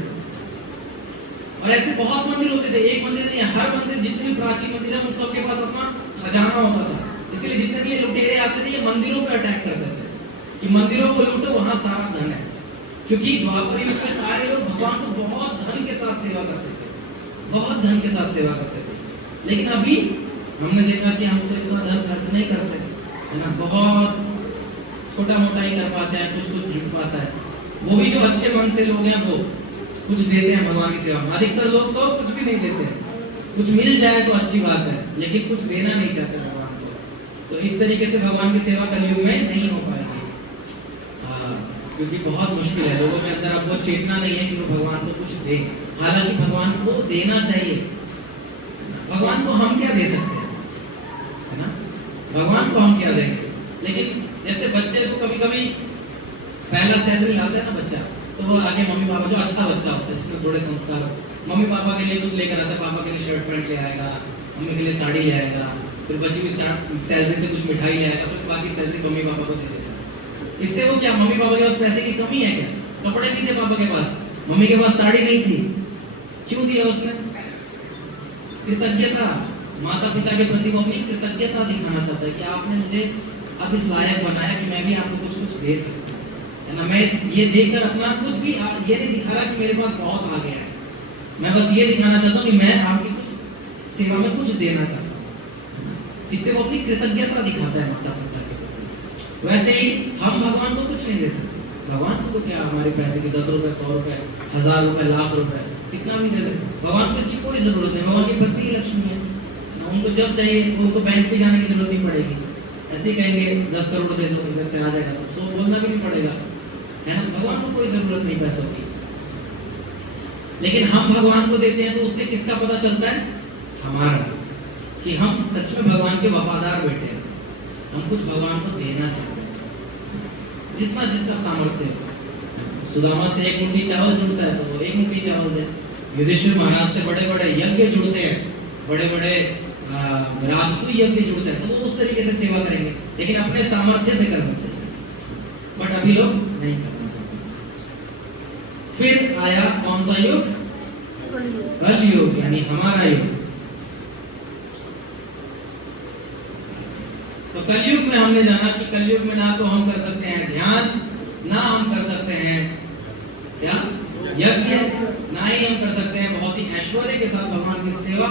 और ऐसे बहुत मंदिर होते थे, एक मंदिर नहीं, हर मंदिर जितने भी प्राचीन मंदिर है उन सबके पास अपना खजाना होता था। इसलिए जितने भी ये लुटेरे आते थे ये मंदिरों पर अटैक करते थे कि मंदिरों को लूटो, वहां सारा धन है। क्योंकि द्वापर युग में सारे लोग भगवान को बहुत धन के साथ सेवा करते थे, बहुत धन के साथ सेवा करते थे। लेकिन अभी हमने देखा कि हम तो इतना धन खर्च नहीं करते है ना, बहुत छोटा मोटा ही कर पाते हैं, कुछ कुछ जुट पाता है। वो भी जो अच्छे मन से लोग हैं वो कुछ देते हैं भगवान की सेवा में। अधिकतर लोग तो कुछ भी नहीं देते हैं, कुछ मिल जाए तो अच्छी बात है, लेकिन कुछ देना नहीं चाहते भगवान को। तो इस तरीके से भगवान की सेवा कलयुग में नहीं हो पाएगी, क्योंकि बहुत मुश्किल है। लोगों के अंदर अब वो चेतना नहीं है कि वो भगवान को कुछ दे। हालांकि भगवान को देना चाहिए। भगवान को हम क्या दे सकते हैं, है ना? भगवान को हम क्या देंगे? लेकिन जैसे बच्चे को कभी कभी पहला सैलरी लाता है ना बच्चा, तो वो आगे मम्मी पापा, जो अच्छा बच्चा होता है जिसमें थोड़े संस्कार, मम्मी पापा के लिए कुछ लेकर आता है, पापा के लिए शर्ट पैंट ले आएगा, मम्मी के लिए साड़ी ले आएगा, फिर बची हुई सैलरी से कुछ मिठाई ले आएगा, फिर बाकी सैलरी मम्मी पापा को दे देगा। इससे वो क्या, मम्मी पापा के पास पैसे की कमी है क्या? कपड़े नहीं थे पापा के पास, मम्मी के पास साड़ी नहीं थी, क्यों दिया उसने? कृतज्ञता, माता पिता के प्रति वो अपनी कृतज्ञता दिखाना चाहता है कि आपने मुझे अब इस लायक बनाया कि मैं भी आपको कुछ कुछ दे सकता हूँ, है ना? मैं ये देखकर अपना कुछ भी ये नहीं दिखा रहा कि मेरे पास बहुत आ गया है, मैं बस ये दिखाना चाहता हूँ कि मैं आपकी कुछ सेवा में कुछ देना चाहता हूँ। इससे वो अपनी कृतज्ञता दिखाता है माता पिता के प्रति। वैसे ही हम भगवान को कुछ नहीं दे सकते। भगवान को तो क्या, हमारे पैसे की 10 रुपए, 100 रुपए, 1000 रुपए, लाख रुपए, कितना भी दे दे, भगवान को इसकी कोई जरूरत नहीं। भगवान की पत्नी ही लक्ष्मी है, उनको जब चाहिए उनको बैंक पे जाने की जरूरत नहीं पड़ेगी। ऐसे ही कहेंगे 10 करोड़ दे दो, इधर से आ जाएगा सब, सो बोलना भी नहीं पड़ेगा, है ना? भगवान को कोई जरूरत नहीं पैसों की। लेकिन हम भगवान को देते हैं तो उससे किसका पता चलता है? हमारा, कि हम सच में भगवान के वफादार बेटे हैं, हम कुछ भगवान को देना चाहते हैं, जितना जिसका सामर्थ्य है। सुदामा से एक मुट्ठी चावल जुड़ता है तो वो एक मुट्ठी चावल दे। युधिष्ठिर महाराज से बड़े बड़े यज्ञ जुड़ते हैं, बड़े बड़े राजसूय यज्ञ जुड़ते हैं, तो वो उस तरीके से सेवा करेंगे, लेकिन अपने सामर्थ्य से करना चाहिए। बट अभी लोग नहीं करना चाहते। फिर आया कौन सा युग? कलयुग, यानी हमारा युग। तो कलयुग में हमने जाना कि कलयुग में ना तो हम कर सकते हैं ध्यान, ना हम कर सकते हैं क्या यज्ञ, ना ही हम कर सकते हैं बहुत ही ऐश्वर्य के साथ भगवान की सेवा,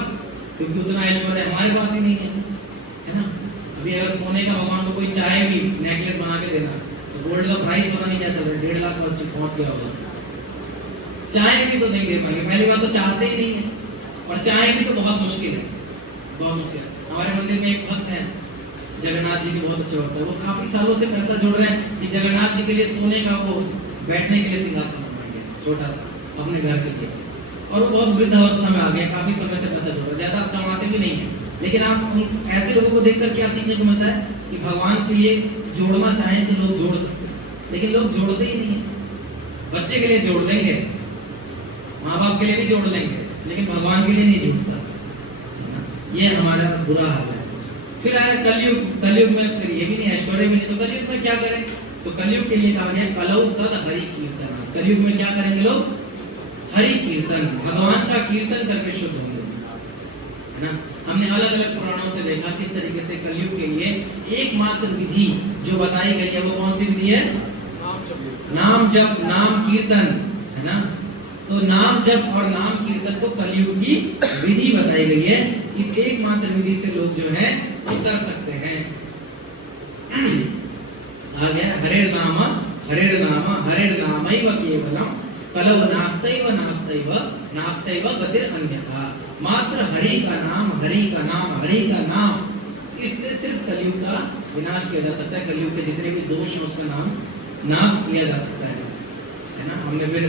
क्योंकि उतना ऐश्वर्य हमारे पास ही नहीं है ना? अभी अगर सोने का भगवान को कोई चाहे भी नेकलेस बना के देना, तो गोल्ड का प्राइस पता नहीं क्या चल रहा है, 1.5 लाख पहुंच गया होगा। चाहे भी तो नहीं दे पाएंगे, पहली बात तो चाहते ही नहीं है, और चाहे भी तो बहुत मुश्किल है, बहुत मुश्किल है। हमारे मंदिर में एक भक्त है, जगन्नाथ जी की बहुत अच्छे भक्त है, वो काफी सालों से पैसा जोड़ रहे हैं कि जगन्नाथ जी के लिए सोने का वो बैठने के लिए सिंहासन बनवाएंगे छोटा सा अपने घर के लिए, और वो बहुत वृद्ध अवस्था में आ गए, काफी समय से पैसा जोड़ रहे, ज्यादा कमाते भी नहीं है, लेकिन आप ऐसे लोगों को देखकर क्या सीखने को मिलता है कि भगवान के लिए जोड़ना चाहें तो लोग जोड़ सकते हैं, लेकिन लोग जोड़ते ही नहीं है। बच्चे के लिए जोड़ लेंगे, माँ बाप के लिए भी जोड़ लेंगे, लेकिन भगवान के लिए नहीं जोड़ता। ये हमारा बुरा हाल है। फिर आया कलयुग। कलयुग में फिर ये भी नहीं, ऐश्वर्य भी नहीं, तो कलयुग में क्या करें? तो कलयुग के लिए कहा गया कलौ तद हरि कीर्तन। कलयुग में क्या करेंगे लोग? हरि कीर्तन, भगवान का कीर्तन करके शुद्ध होंगे, है ना। हमने अलग अलग पुराणों से देखा किस तरीके से कलयुग के लिए एकमात्र विधि जो बताई गई है वो कौन सी विधि है? नाम जप, नाम कीर्तन, है ना। तो नाम जप और नाम कीर्तन को कलयुग की विधि बताई गई है। इस एकमात्र विधि से लोग जो है उतर सकते हैं। आ गया हरेर नाम हरेर नामैव केवलम कलौ नास्तैव नास्तैव नास्तैव गतिर अन्यथा। मात्र हरि का नाम, हरि का नाम, हरि का नाम, इससे सिर्फ कलयुग का विनाश किया जा सकता है। कलयुग के जितने भी दोष हैं उसका नाम नाश किया जा सकता है ना। हमने फिर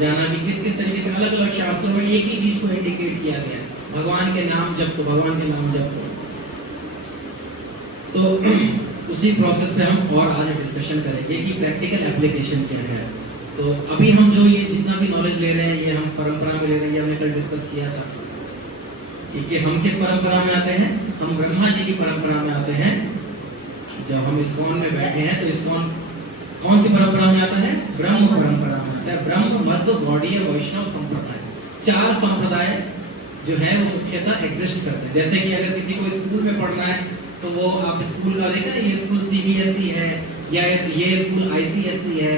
जाना कि किस किस तरीके से अलग अलग शास्त्रों में एक ही चीज को इंडिकेट किया गया है, भगवान के नाम जप को, भगवान के नाम जप को। तो उसी प्रोसेस पे हम और आज डिस्कशन करेंगे कि प्रैक्टिकल एप्लीकेशन क्या है। तो अभी हम जो ये जितना भी नॉलेज ले रहे हैं ये हम परंपरा में ले रहे हैं, ये हमने कल डिस्कस किया था कि हम किस परंपरा में आते हैं? हम ब्रह्मा जी की परंपरा में आते हैं। जब हम इस्कॉन में बैठे हैं तो इस्कॉन कौन सी परंपरा में आता है? ब्रह्म परंपरा में आता है। ब्रह्म, मध्व, गौड़ीय, वैष्णव संप्रदाय, चार संप्रदाय जो है वो मुख्यतः एग्जिस्ट करते हैं। जैसे कि अगर किसी को स्कूल में पढ़ना है तो वो आप स्कूल का देखा ना, ये स्कूल सीबीएसई है या ये स्कूल आईसीएसई है।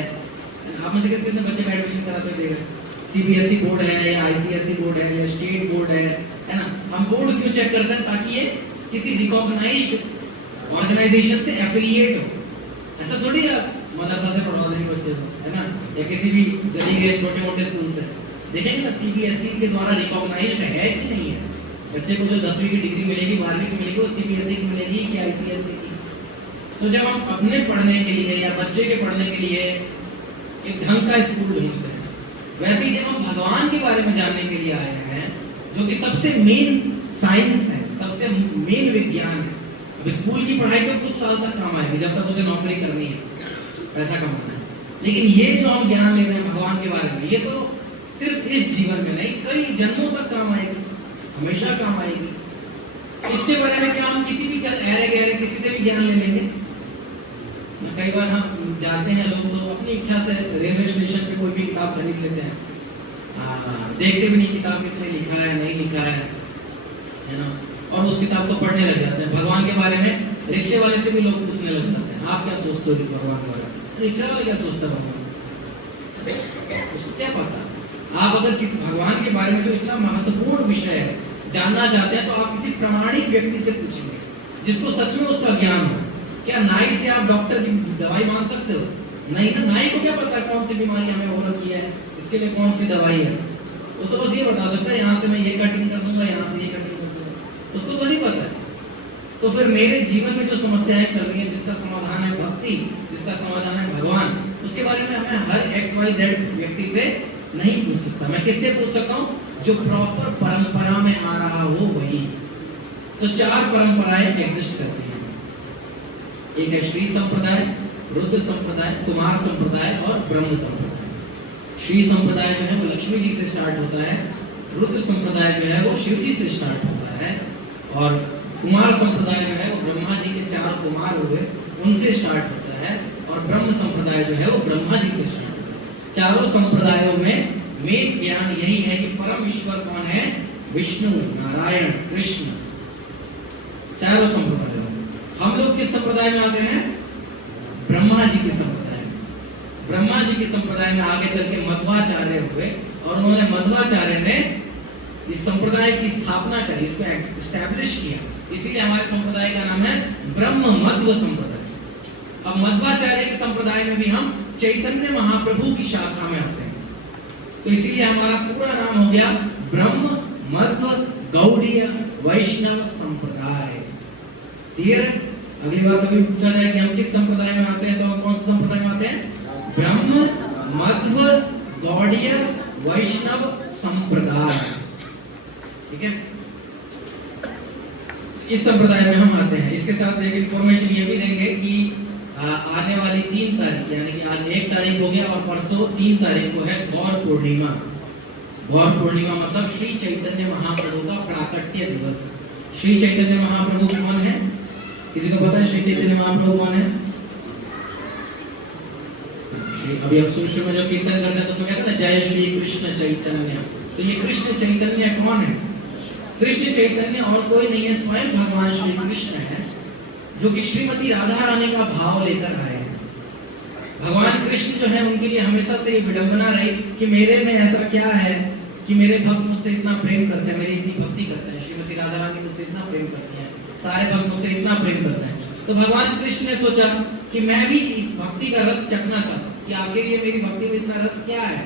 आप में से कितने बच्चे का एडमिशन कराते हैं? सीबीएसई बोर्ड है या आईसीएसई बोर्ड है या स्टेट बोर्ड है ना। हम बोर्ड क्यों चेक करते हैं? ताकि ये किसी रिकॉग्नाइज्ड ऑर्गेनाइजेशन से एफिलिएट हो। ऐसा थोड़ी मदरसा से पढ़वा देंगे बच्चे को, है ना, या किसी भी गली के छोटे मोटे स्कूल से। देखेंगे ना सीबीएसई के द्वारा रिकॉग्नाइज्ड है कि नहीं है। बच्चे को जो 10वीं की डिग्री मिलेगी, 12वीं की मिलेगी, वो सीबीएसई की मिलेगी कि आईसीएसई की। तो जब हम अपने पढ़ने के लिए या बच्चे के पढ़ने के लिए एक ढंग का स्कूल ढूंढते हैं, वैसे ही जब हम भगवान के बारे में जानने के लिए आए हैं, जो कि सबसे मेन साइंस है, सबसे मेन विज्ञान है। अब स्कूल की पढ़ाई तो कुछ साल तक काम आएगी, जब तक उसे नौकरी करनी है, पैसा कमाना है। लेकिन ये जो हम ज्ञान ले रहे हैं भगवान के बारे में, ये तो सिर्फ इस जीवन में नहीं, कई जन्मों तक काम आएगी, हमेशा काम आएगी। इसके बारे में क्या हम किसी भी ऐरे गहरे किसी से भी ज्ञान ले लेंगे? कई बार हम जाते हैं लोग तो अपनी इच्छा से रेलवे स्टेशन पे कोई भी किताब खरीद लेते हैं, देखते भी नहीं किताब किसने लिखा है, नहीं लिखा है ना, और उस किताब को पढ़ने लग जाते हैं। भगवान के बारे में रिक्शे वाले से भी लोग पूछने लग जाते हैं, आप क्या सोचते हो भगवान के बारे में? रिक्शा वाला क्या सोचता है भगवान, उसको क्या पता? आप अगर किसी भगवान के बारे में जो इतना महत्वपूर्ण विषय है जानना चाहते हैं तो आप किसी प्रमाणिक व्यक्ति से पूछेंगे जिसको सच में उसका ज्ञान हो। क्या नाई से आप डॉक्टर की दवाई मांग सकते हो? नहीं ना। नाई को क्या पता कौन सी बीमारी हमें हो रखी है, इसके लिए कौन सी दवाई है? वो तो बस ये बता सकता है यहाँ से मैं ये कटिंग कर दूंगा, यहाँ से ये कटिंग कर दूंगा, उसको थोड़ी पता है। तो फिर मेरे जीवन में जो समस्याएं चल रही हैं, जिसका समाधान है भक्ति, जिसका समाधान है भगवान, उसके बारे में हमें हर XYZ व्यक्ति से नहीं पूछ सकता। मैं किससे पूछ सकता हूँ? जो प्रॉपर परंपरा में आ रहा हो वही। तो चार परंपराएं एग्जिस्ट करती हैं। एक है श्री संप्रदाय, रुद्र संप्रदाय, कुमार संप्रदाय और ब्रह्म संप्रदाय। श्री संप्रदाय जो है वो लक्ष्मी जी से स्टार्ट होता है, रुद्र संप्रदाय जो है वो शिव जी से स्टार्ट होता है, और कुमार संप्रदाय जो है वो ब्रह्मा जी के 4 कुमार हुए उनसे स्टार्ट होता है, और ब्रह्म संप्रदाय जो है वो ब्रह्मा जी से स्टार्ट होता है। चारों संप्रदायों में मेन ज्ञान यही है कि परम ईश्वर कौन है? विष्णु, नारायण, कृष्ण। चारों संप्रदायों में हम लोग किस संप्रदाय में आते हैं? ब्रह्मा जी के संप्रदाय में। ब्रह्मा जी के संप्रदाय में आगे चल के मध्वाचार्य हुए, और उन्होंने मध्वाचार्य ने इस संप्रदाय की स्थापना करी, इसको एस्टैब्लिश किया। इसीलिए हमारे संप्रदाय का नाम है ब्रह्म मध्व संप्रदाय। अब मध्वाचार्य के संप्रदाय में भी हम चैतन्य महाप्रभु की शाखा में आते हैं, तो इसीलिए हमारा पूरा नाम हो गया ब्रह्म मध्व गौड़ीय वैष्णव संप्रदाय। क्लियर है? अगली बार कभी पूछा जाए कि हम किस संप्रदाय में आते हैं तो हम कौन से संप्रदाय में आते हैं? ब्रह्म मध्व गौड़ीय वैष्णव संप्रदाय। ठीक है? इस संप्रदाय में हम आते हैं। इसके साथ एक इंफॉर्मेशन ये भी देंगे कि आने वाली 3 तारीख यानी कि आज 1 तारीख हो गया और परसों 3 तारीख को है गौर पूर्णिमा। गौर पूर्णिमा मतलब श्री चैतन्य महाप्रभु का प्राकट्य दिवस। श्री चैतन्य महाप्रभु कौन है? किसी को पता है श्री चैतन्य महाप्रभु कौन है? अभी आप सुर में जो कीर्तन करते हैं तो उसमें कहते हैं ना जय श्री कृष्ण चैतन्य। तो ये कृष्ण चैतन्य कौन है? कृष्ण चैतन्य और कोई नहीं है, स्वयं भगवान श्री कृष्ण है, जो कि श्रीमती राधा रानी का भाव लेकर आए हैं। भगवान कृष्ण जो है उनके लिए हमेशा से ये विडंबना रही कि मेरे में ऐसा क्या है कि मेरे भक्त मुझसे इतना प्रेम करते हैं, मेरी इतनी भक्ति करते हैं। श्रीमती राधा रानी मुझसे इतना प्रेम करती हैं, सारे भक्त मुझसे इतना प्रेम करते हैं। तो भगवान कृष्ण ने सोचा कि मैं भी इस भक्ति का रस चखना चाहता हूँ कि आखिर ये मेरी भक्ति में इतना रस क्या है।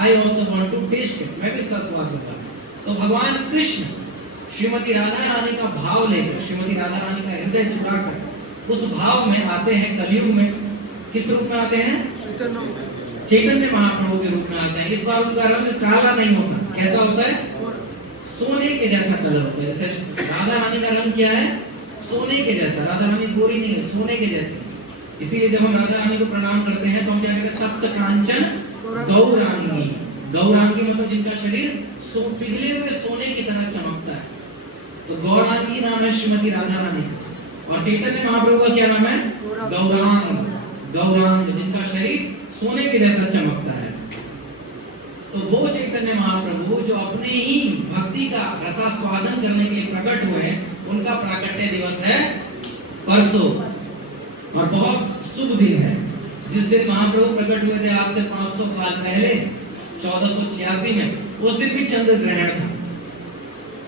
I also want to taste it, मैं भी इसका स्वाद लूंगा। तो भगवान कृष्ण श्रीमती राधा रानी का भाव लेकर, श्रीमती राधा रानी का हृदय चुराकर उस भाव में आते हैं कलयुग में। किस रूप में आते हैं? चैतन्य महाप्रभु के रूप में आते हैं। इस बार उनका रंग काला नहीं होता, कैसा होता है? सोने के जैसा कलर होता है। जैसे राधा रानी का रंग क्या है? सोने के जैसा। राधा रानी गोरी नहीं है, सोने के जैसी। इसीलिए जब हम राधा रानी को प्रणाम करते हैं तो हम क्या कहते हैं? तप्त कांचन गौरांगी। गौरांगी मतलब जिनका शरीर पिघले हुए सोने की तरह चमकता है। तो गौरांगी नाम है श्रीमती राधा रानी। और चैतन्य महाप्रभु का क्या नाम है? गौरांग। गौरांग जिनका शरीर सोने के जैसा चमकता है। तो वो चैतन्य महाप्रभु जो अपने ही भक्ति का रसास्वादन करने के लिए प्रकट हुए हैं, उनका प्राकट्य दिवस है परसों। और बहुत शुभ दिन है। जिस दिन महाप्रभु प्रकट हुए थे आज से 500 साल पहले 1486 में, उस दिन भी चंद्र ग्रहण था।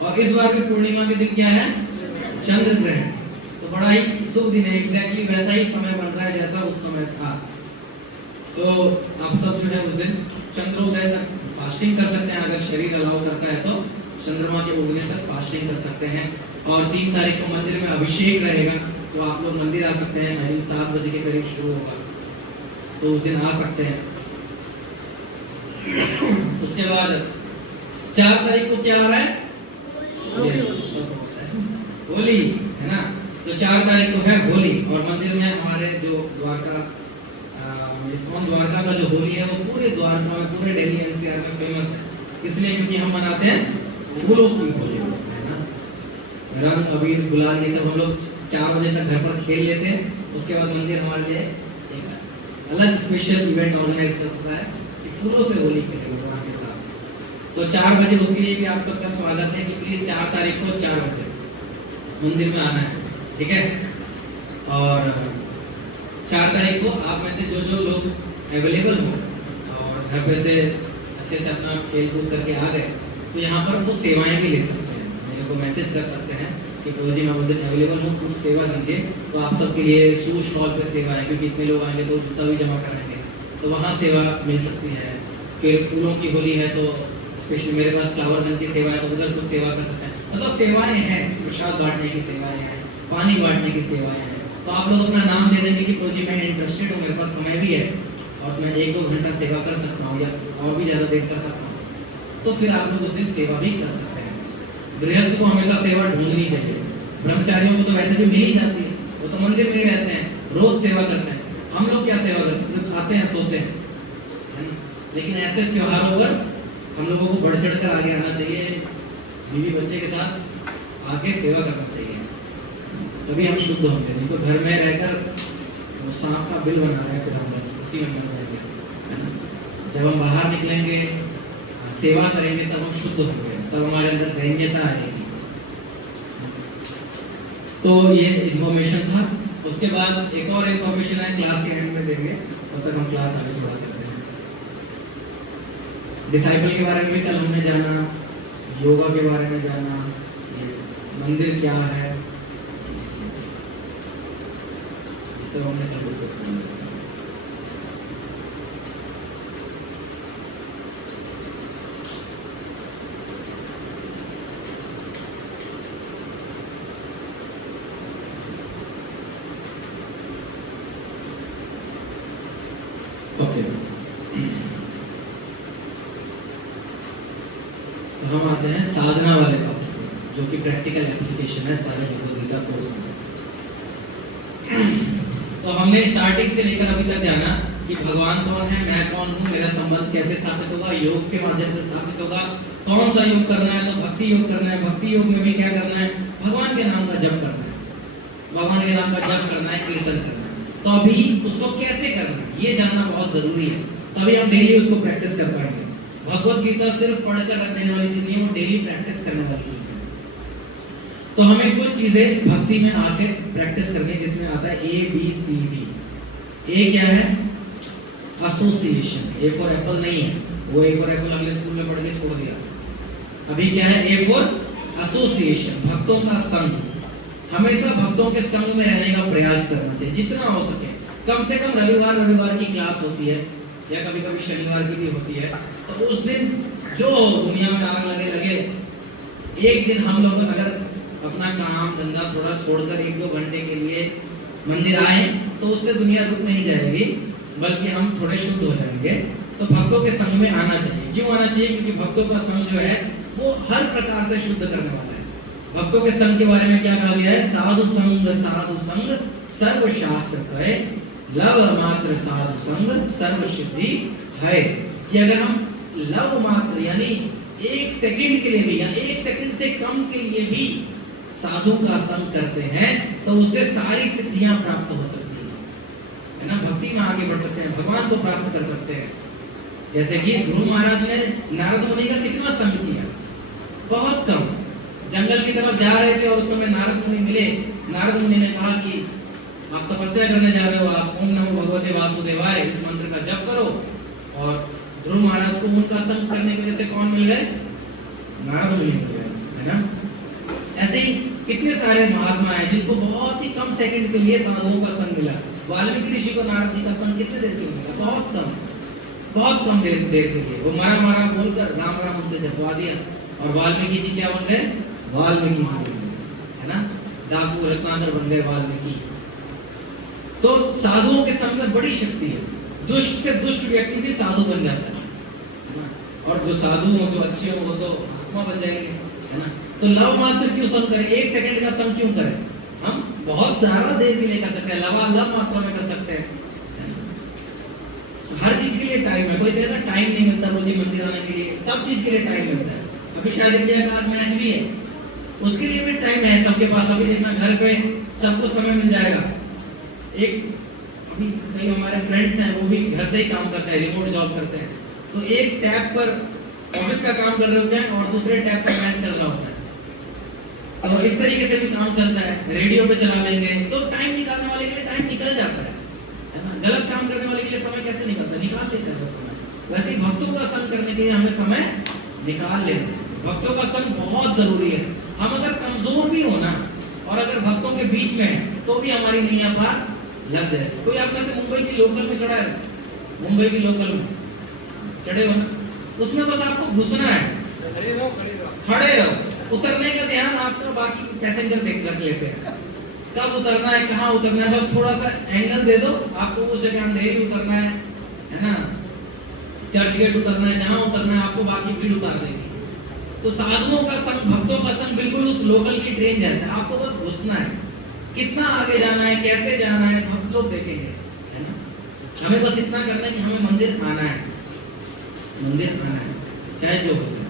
और इस बार भी पूर्णिमा के दिन क्या है? चंद्र ग्रहण। तो बड़ा ही शुभ दिन है। एग्जैक्टली वैसा ही समय बन रहा है जैसा उस समय था। तो आप सब जो है उस दिन चंद्रोदय तक फास्टिंग कर सकते हैं, अगर शरीर अलाउ करता है तो चंद्रमा के उगने तक फास्टिंग कर सकते हैं। और 3 तारीख को मंदिर में अभिषेक रहेगा, तो आप लोग मंदिर आ सकते हैं। दिन 7 बजे के करीब शुरू होगा, तो उस दिन आ सकते हैं। उसके बाद 4 तारीख को क्या आ रहा है? होली है ना। तो 4 तारीख को है होली। और मंदिर में हमारे जो द्वारका इस्कॉन द्वारका का जो होली है वो पूरे द्वारका में, पूरे दिल्ली एनसीआर में फेमस है। इसलिए क्योंकि हम मनाते हैं फूलों की होली, है ना। रंग अबीर गुलाल ये सब हम लोग 4 बजे तक घर पर खेल लेते हैं। उसके बाद मंदिर हमारे लिए एक अलग स्पेशल इवेंट ऑर्गेनाइज करता है कि फूलों से होली खेलें भगवान के साथ। तो 4 बजे उसके लिए भी आप सबका स्वागत है कि प्लीज 4 तारीख को 4 बजे मंदिर में आना है, ठीक है। और 4 तारीख को आप में से जो जो लोग अवेलेबल हो और घर पे से अच्छे से अपना खेल कूद करके आ गए, तो यहाँ पर कुछ सेवाएं भी ले सकते हैं। मेरे को मैसेज कर सकते हैं कि प्रभु जी मैं उस दिन अवेलेबल हूँ, कुछ सेवा दीजिए। तो आप सबके लिए शू स्टॉल पे सेवा है, क्योंकि इतने लोग आएंगे तो जूता भी जमा कराएंगे, तो वहाँ सेवा मिल सकती है। फिर फूलों की होली है तो स्पेशली मेरे पास फ्लावर गन की सेवा है, तो उधर कुछ सेवा कर सकते हैं। मतलब सेवाएं हैं, प्रसाद बांटने की सेवाएं हैं, पानी बांटने की सेवाएं हैं। तो आप लोग अपना नाम दे देंगे कि प्रभु जी मैं इंटरेस्टेड हूँ, मेरे पास समय भी है और मैं 1-2 घंटा सेवा कर सकता हूँ या और भी ज़्यादा देर कर सकता हूँ, तो फिर आप लोग उस दिन सेवा भी कर सकते हैं। गृहस्थ को हमेशा सेवा ढूंढनी चाहिए। ब्रह्मचारियों को तो वैसे भी मिल ही जाती है, वो तो मंदिर में ही रहते हैं, रोज सेवा करते हैं। हम लोग क्या सेवा करते हैं? जो खाते हैं सोते हैं, है ना। लेकिन ऐसे त्योहारों पर हम लोगों को बढ़ चढ़ कर आगे आना चाहिए, बीवी बच्चे के साथ आके सेवा करना चाहिए, तभी हम शुद्ध होंगे। नहीं तो घर में रहकर वो सांप का बिल बना रहे हैं, फिर हम बस उसी में बन जाएंगे, है ना। जब हम बाहर निकलेंगे, सेवा करेंगे, तब हम शुद्ध होंगे, तब हमारे अंदर दैन्यता आएगी। तो ये इन्फॉर्मेशन था। उसके बाद एक और इन्फॉर्मेशन है, क्लास के एंड में देंगे, तब तक हम क्लास आगे बढ़ा करते हैं। डिसाइपल के बारे में भी कल हमने जाना, योगा के बारे में जाना, मंदिर क्या है, सब हमने कल डिस्कस किया। ओके, तो हम आते हैं साधना वाले टॉपिक, जो कि प्रैक्टिकल एप्लीकेशन है सारे भगवद गीता कोर्स में। तो हमने स्टार्टिंग से लेकर अभी तक जाना कि भगवान कौन है, मैं कौन हूँ, मेरा संबंध कैसे स्थापित होगा, योग के माध्यम से स्थापित होगा। कौन सा योग करना है, तो भक्ति योग करना है। भक्ति योग में भी क्या करना है, भगवान के नाम का जप करना है, भगवान के नाम का जप करना है, कीर्तन करना है। तो अभी उसको कैसे करना है ये जानना बहुत जरूरी है, तभी हम डेली उसको प्रैक्टिस कर पाएंगे। भगवत गीता सिर्फ पढ़कर रख देने वाली चीज नहीं है, वो डेली प्रैक्टिस करने वाली चीज है। तो हमें कुछ चीजें भक्ति में आके प्रैक्टिस करनी है, जिसमें आता है ABCD। ए क्या है, एसोसिएशन। ए फॉर एप्पल नहीं है, वो ए फॉर एप्पल अगले स्कूल में पढ़ के छोड़ दिया। अभी क्या है, ए फॉर एसोसिएशन, भक्तों का संग। हमेशा भक्तों के संग में रहने का प्रयास करना चाहिए जितना हो सके। कम से कम रविवार की क्लास होती है, या कभी कभी शनिवार की भी होती है, तो उस दिन जो दुनिया में आग लगे, एक दिन हम लोग अगर अपना काम धंधा थोड़ा छोड़कर 1-2 घंटे के लिए मंदिर आए, तो उससे दुनिया रुक नहीं जाएगी, बल्कि हम थोड़े शुद्ध हो जाएंगे। तो भक्तों के संग में आना चाहिए। क्यों आना चाहिए, क्योंकि भक्तों का संग जो है वो हर प्रकार से शुद्ध करने वाला है। भक्तों के संग के बारे में क्या कहा गया है, साधु संग सर्व शास्त्र कहे, लव मात्र साधु संग सर्व सिद्धि है। कि अगर हम लव मात्र यानी 1 सेकंड के लिए भी, या 1 सेकंड से कम के लिए भी साधु का संग करते हैं, तो उससे सारी सिद्धियां प्राप्त हो सकती है ना। भक्ति में आगे बढ़ सकते हैं, भगवान को प्राप्त कर सकते हैं। जैसे कि ध्रुव महाराज ने नारद मुनि का कितना संग किया, बहुत कम। जंगल की तरफ जा रहे थे और उस समय नारद मुनि मिले। नारद मुनि ने कहा कि आप तपस्या करने जा रहे हो, आप ओम नमो भगवते वासुदेवाय इस मंत्र का जप करो। और ध्रुव महाराज को उनका संग करने की वजह से कौन मिल गए, नारद मुनि मिल गए, है ना। ऐसे ही कितने सारे महात्मा हैं जिनको बहुत ही कम सेकंड के लिए साधुओं का संग मिला। वाल्मीकि ऋषि को नारद जी का संग कितने देर के लिए मिला, बहुत कम देर के लिए। वो मारा बोलकर राम राम उनसे जपवा दिया, और वाल्मीकि जी क्या बन गए, वाल्मीकि जी, है ना। डाकू रत्नाकर बन गए वाल्मीकि। तो साधुओं के संग में बड़ी शक्ति है। दुष्ट से दुष्ट व्यक्ति भी साधु बन जाता है ना। और जो साधु हो, जो अच्छे हो, वो तो आत्मा बन जाएंगे, है ना। तो लव मात्र क्यों संग करें, 1 सेकंड का संग क्यों करें, हम बहुत ज्यादा देर भी नहीं कर सकते, लव मात्रा में कर सकते हैं, है ना। हर चीज के लिए टाइम है। कोई कहेगा टाइम नहीं मिलता रोजी मंदिर आने के लिए, सब चीज के लिए टाइम मिलता है। अभी शायद इंडिया का आज मैच भी है, उसके लिए भी टाइम है सबके पास। अभी देखना घर पे सबको समय मिल जाएगा। एक अभी कई हमारे फ्रेंड्स हैं, वो भी घर से ही काम करते हैं, रिमोट जॉब करते हैं। तो एक टैब पर ऑफिस का काम कर रहे होते हैं और दूसरे टैब पर मैच चल रहा होता है। तो इस तरीके से भी काम चलता है। रेडियो पे चला लेंगे तो टाइम निकालने वाले के लिए टाइम निकल जाता है ना। गलत काम करने वाले के लिए समय कैसे निकलता है, निकाल लेते हैं समय। वैसे ही भक्तों का संग करने के लिए हमें समय निकाल लेना चाहिए। भक्तों का संग बहुत जरूरी है। हम अगर कमजोर भी हो ना, और अगर भक्तों के बीच में है, तो भी हमारी नैया पार लग जाएगी। कोई आप में से मुंबई की लोकल में चढ़ा है, मुंबई की लोकल में चढ़े हो ना, उसमें बस आपको घुसना है, खड़े रहो। उतरने का ध्यान आपका बाकी पैसेंजर देख रख लेते हैं, कब उतरना है, कहाँ उतरना है। बस थोड़ा सा एंगल दे दो, आपको उस जगह अंधेरी उतरना है ना, चर्च गेट उतरना है, जहाँ उतरना है आपको, बाकी भीड़ उतार देगी। तो साधुओं का संग, भक्तों का संग बिल्कुल उस लोकल की ट्रेन जैसा, आपको बस घुसना है। कितना आगे जाना है, कैसे जाना है, भक्त लोग देखेंगे, है ना। हमें बस इतना करना है कि हमें मंदिर आना है, मंदिर आना है, चाहे जो हो जाए।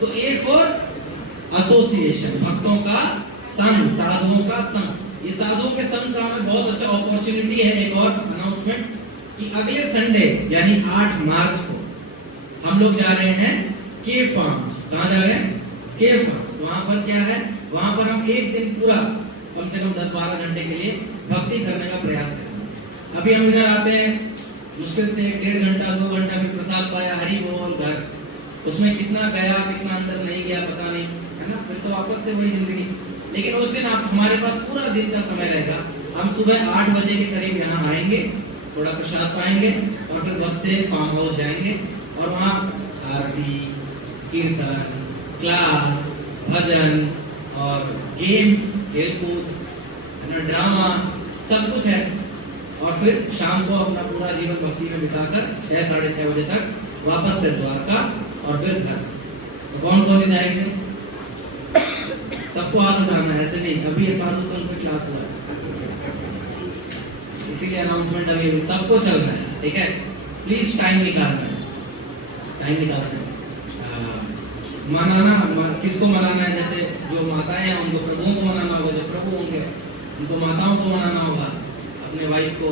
तो ए फॉर एसोसिएशन, भक्तों का संग, साधुओं का संग। ये साधुओं के संग का हमें बहुत अच्छा अपॉर्चुनिटी है। एक और अनाउंसमेंट कि अगले संडे यानी 8 मार्च को हम लोग जा रहे हैं के फार्म्स। कहाँ जा रहे हैं, के फार्म्स। वहां पर क्या है, वहां पर हम एक दिन पूरा कम से कम 10-12 घंटे के लिए भक्ति करने का प्रयास करेंगे। अभी हम इधर आते हैं, मुश्किल से 1.5 घंटा 2 घंटा फिर प्रसाद पाया, हरि बोल, घर। उसमें कितना गया कितना अंदर नहीं गया पता नहीं, है ना। फिर तो वापस से वही जिंदगी। लेकिन उस दिन आप, हमारे पास पूरा दिन का समय रहेगा। हम सुबह 8 बजे के करीब यहाँ आएंगे, थोड़ा प्रसाद पाएंगे, और फिर बस से फार्म हाउस जाएंगे, और वहाँ आरती, कीर्तन, क्लास, भजन और गेम्स, खेलकूद, है ना, ड्रामा, सब कुछ है। और फिर शाम को अपना पूरा जीवन भक्ति में बिताकर 6-6:30 बजे तक वापस से द्वारका और फिर घर। तो कौन कौन जाएंगे, सबको हाथ उठाना है, ऐसे नहीं। अभी ये साधु संत में क्लास हुआ है, इसीलिए अनाउंसमेंट अभी सबको चलना है, ठीक है। प्लीज टाइम निकालना है, टाइम निकालना है। मनाना, किसको मनाना है? जैसे जो माताएं हैं उनको प्रभुओं को मनाना होगा, जो प्रभु होंगे उनको माताओं को मनाना होगा, अपने वाइफ को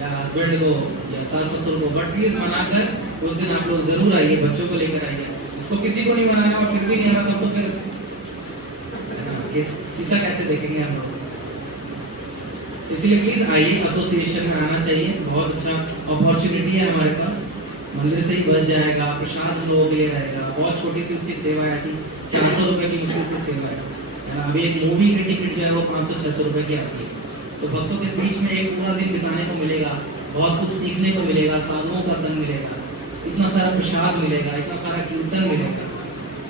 या हस्बैंड को या सास ससुर को। बट प्लीज मनाकर उस दिन आप लोग जरूर आइए, बच्चों को लेकर आइए। इसको किसी को नहीं मनाना और फिर भी नहीं आ रहा, तब तो फिर शीशा कैसे देखेंगे हम लोग? इसलिए प्लीज आइए, एसोसिएशन में आना चाहिए। बहुत अच्छा अपॉर्चुनिटी है हमारे पास, मंदिर से ही बस जाएगा, प्रसाद लोगों के लिए रहेगा। बहुत छोटी सी उसकी सेवा है कि 400 रुपए की मुश्किल से सेवा है। अभी एक मूवी की टिकट जो है वो 500-600 रुपए की आती है। तो भक्तों के बीच में एक पूरा दिन बिताने को मिलेगा, बहुत कुछ सीखने को मिलेगा, साधुओं का संग मिलेगा, इतना सारा प्रसाद मिलेगा, इतना सारा कीर्तन मिलेगा।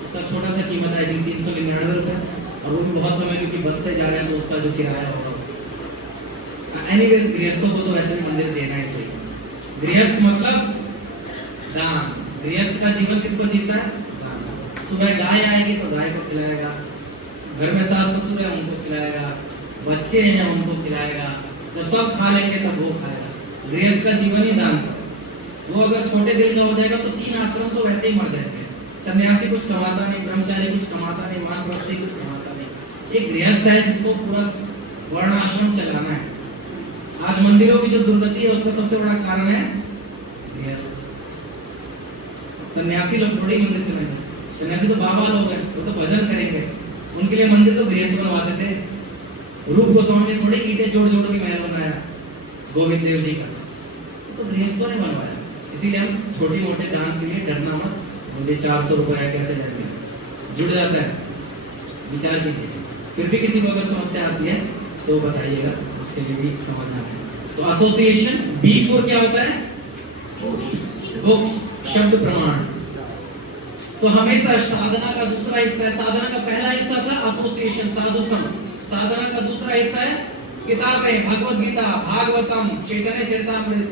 उसका छोटा सा कीमत है 399 रुपये, और वो भी बहुत कम है क्योंकि बस से जा रहे हैं तो उसका जो किराया होगा। एनीवेज, गृहस्थों को तो वैसे भी मंदिर देना ही चाहिए। गृहस्थ मतलब दान। गृहस्थ का जीवन किसको जीता है? दान। सुबह गाय आएगी तो गाय को खिलाएगा, घर में सास ससुर है उनको खिलाएगा, बच्चे हैं उनको खिलाएगा, जब सब खा लेंगे तब वो खाएगा। गृहस्थ का जीवन ही दान। वो अगर छोटे दिल का हो जाएगा तो 3 आश्रम तो वैसे ही मर जाएंगे। सन्यासी कुछ कमाता नहीं, ब्रह्मचारी कुछ कमाता नहीं, वानप्रस्थी कुछ कमाता नहीं। एक गृहस्थ है जिसको पूरा वर्ण आश्रम चलाना है। आज मंदिरों की जो दुर्गति है उसका सबसे बड़ा कारण है गृहस्थ। सन्यासी लोग थोड़ी मंदिर चलाएंगे, सन्यासी तो बाबा लोग हैं, वो तो भजन करेंगे। उनके लिए मंदिर तो गृहस्थ बनवाते थे। रूप गोस्वामी ने थोड़ी ईंटें जोड़ जोड़ के महल बनाया गोविंद देव जी का, तो गृहस्थों ने बनवाया। इसीलिए हम छोटी मोटे दान के लिए डरना मत। मुझे 400 रुपए कैसे जाएंगे, जुड़ जाता है, विचार कीजिए। फिर भी किसी को अगर समस्या आती है तो बताइएगा, उसके लिए भी समाधान है। तो एसोसिएशन B4 क्या होता है? बुक्स, शब्द प्रमाण। तो हमेशा साधना का दूसरा हिस्सा है। साधना का पहला हिस्सा था एसोसिएशन, साधु संघ। साधना का दूसरा हिस्सा है किताबें, भगवत गीता, भागवतम, चैतन्य चरितामृत,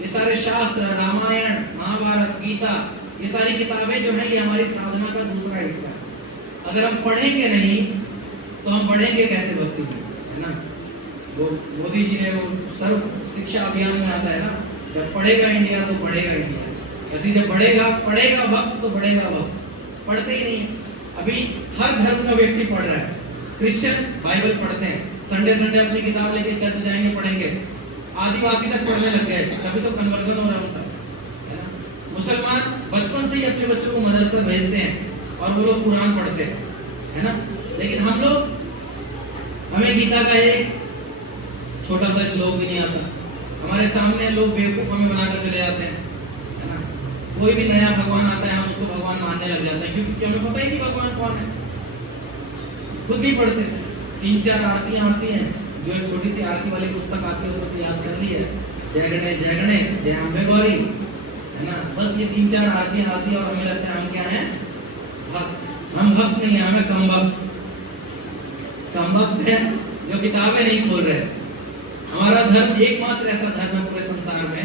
ये सारे शास्त्र, रामायण, महाभारत, गीता, ये सारी किताबें जो है ये हमारी साधना का दूसरा हिस्सा है। अगर हम पढ़ेंगे नहीं तो हम बढ़ेंगे कैसे भक्ति में, है ना? वो मोदी जी ने वो सर्व शिक्षा अभियान में आता है ना, जब पढ़ेगा इंडिया तो बढ़ेगा इंडिया। ऐसे जब पढ़ेगा भक्त तो बढ़ेगा भक्त। पढ़ते ही नहीं। अभी हर धर्म का व्यक्ति पढ़ रहा है। क्रिश्चियन बाइबल पढ़ते हैं, संडे अपनी किताब लेके चर्च जाएंगे, पढ़ेंगे। आदिवासी तक पढ़ने लग गए, तभी तो कन्वर्जन हो रहा है उनका, है ना? मुसलमान बचपन से ही अपने बच्चों को मदरसा भेजते हैं और वो लोग कुरान पढ़ते हैं, है ना? लेकिन हम लोग, हमें गीता का एक छोटा सा श्लोक भी नहीं आता। हमारे सामने लोग बेवकूफ हमें बनाकर चले जाते हैं, है ना? कोई भी नया भगवान आता है हम उसको भगवान मानने लग जाते हैं, क्योंकि हमें पता ही नहीं भगवान कौन है। खुद भी पढ़ते हैं, 3-4 आरतियां आती हैं, जो एक छोटी सी आरती वाली पुस्तक आती है उसको से याद कर ली है, जय गणेश जय अम्बे गौरी, है ना? बस ये 3-4 आरतियां आती है और हमें लगता है हम क्या हैं? भक्त। हम भक्त नहीं है, हमें कम भक्त है जो किताबें नहीं खोल रहे। हमारा धर्म एकमात्र ऐसा धर्म है पूरे संसार में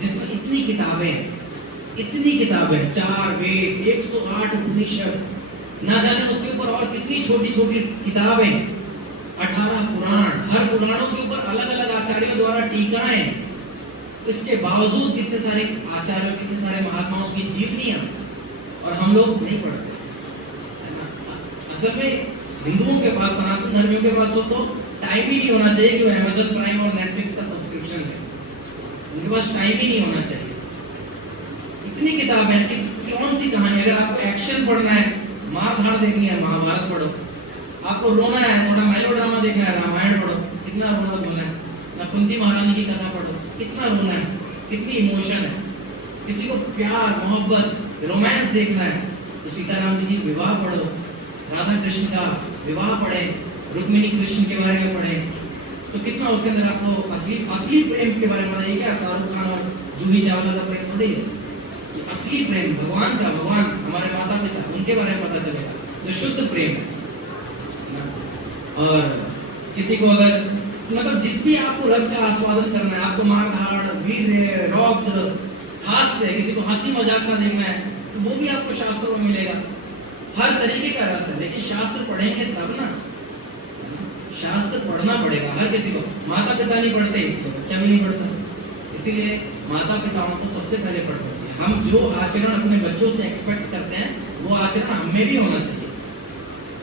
जिसमें इतनी किताबें हैं, 4 वेद, 108 उपनिषद, ना जाने उसके ऊपर और कितनी छोटी छोटी किताबें, 18 पुराण, हर पुराणों के ऊपर अलग अलग आचार्यों द्वारा टीकाएं। इसके बावजूद कितने सारे आचार्यों, कितने सारे महात्माओं की जीवनियां, और हम लोग नहीं पढ़ते, है ना? असल में हिंदुओं के पास, सनातन धर्मियों के पास तो टाइम ही नहीं होना चाहिए कि वो अमेज़न प्राइम और नेटफ्लिक्स का सब्सक्रिप्शन ले। उनके पास टाइम ही नहीं होना चाहिए। इतनी किताबें हैं कि कौन सी कहानी, अगर आपको एक्शन पढ़ना है, मार धाड़ देखनी है, महाभारत पढ़ो। आपको रोना है, थोड़ा मेलोड्रामा देखना है, रामायण पढ़ो, कितना रोना धोना है। ना कुंती महारानी की कथा पढ़ो, कितना रोना है, कितनी इमोशन है। किसी को प्यार, मोहब्बत, रोमांस देखना है तो सीताराम जी की विवाह पढ़ो, राधा कृष्ण का विवाह पढ़े, रुक्मिणी कृष्ण के बारे में पढ़े, तो कितना उसके अंदर आपको असली प्रेम के बारे में पता है। क्या शाहरुख खान और जूही चावला का प्रेम थोड़ी है, ये असली प्रेम भगवान का, भगवान हमारे माता पिता, उनके बारे में पता चलेगा, जो शुद्ध प्रेम है। और किसी को अगर मतलब जिस भी आपको रस का आस्वादन करना है, आपको मार धाड़, वीर, रौद्र, हास्य, किसी को हंसी मजाक का देखना है, तो वो भी आपको शास्त्रों में मिलेगा। हर तरीके का रस है, लेकिन शास्त्र पढ़ेंगे तब ना, शास्त्र पढ़ना पड़ेगा हर किसी को। माता पिता नहीं पढ़ते इसलिए बच्चा भी नहीं पढ़ता, इसीलिए माता पिताओं को सबसे पहले पढ़ना चाहिए। हम जो आचरण अपने बच्चों से एक्सपेक्ट करते हैं वो आचरण हमें भी होना चाहिए।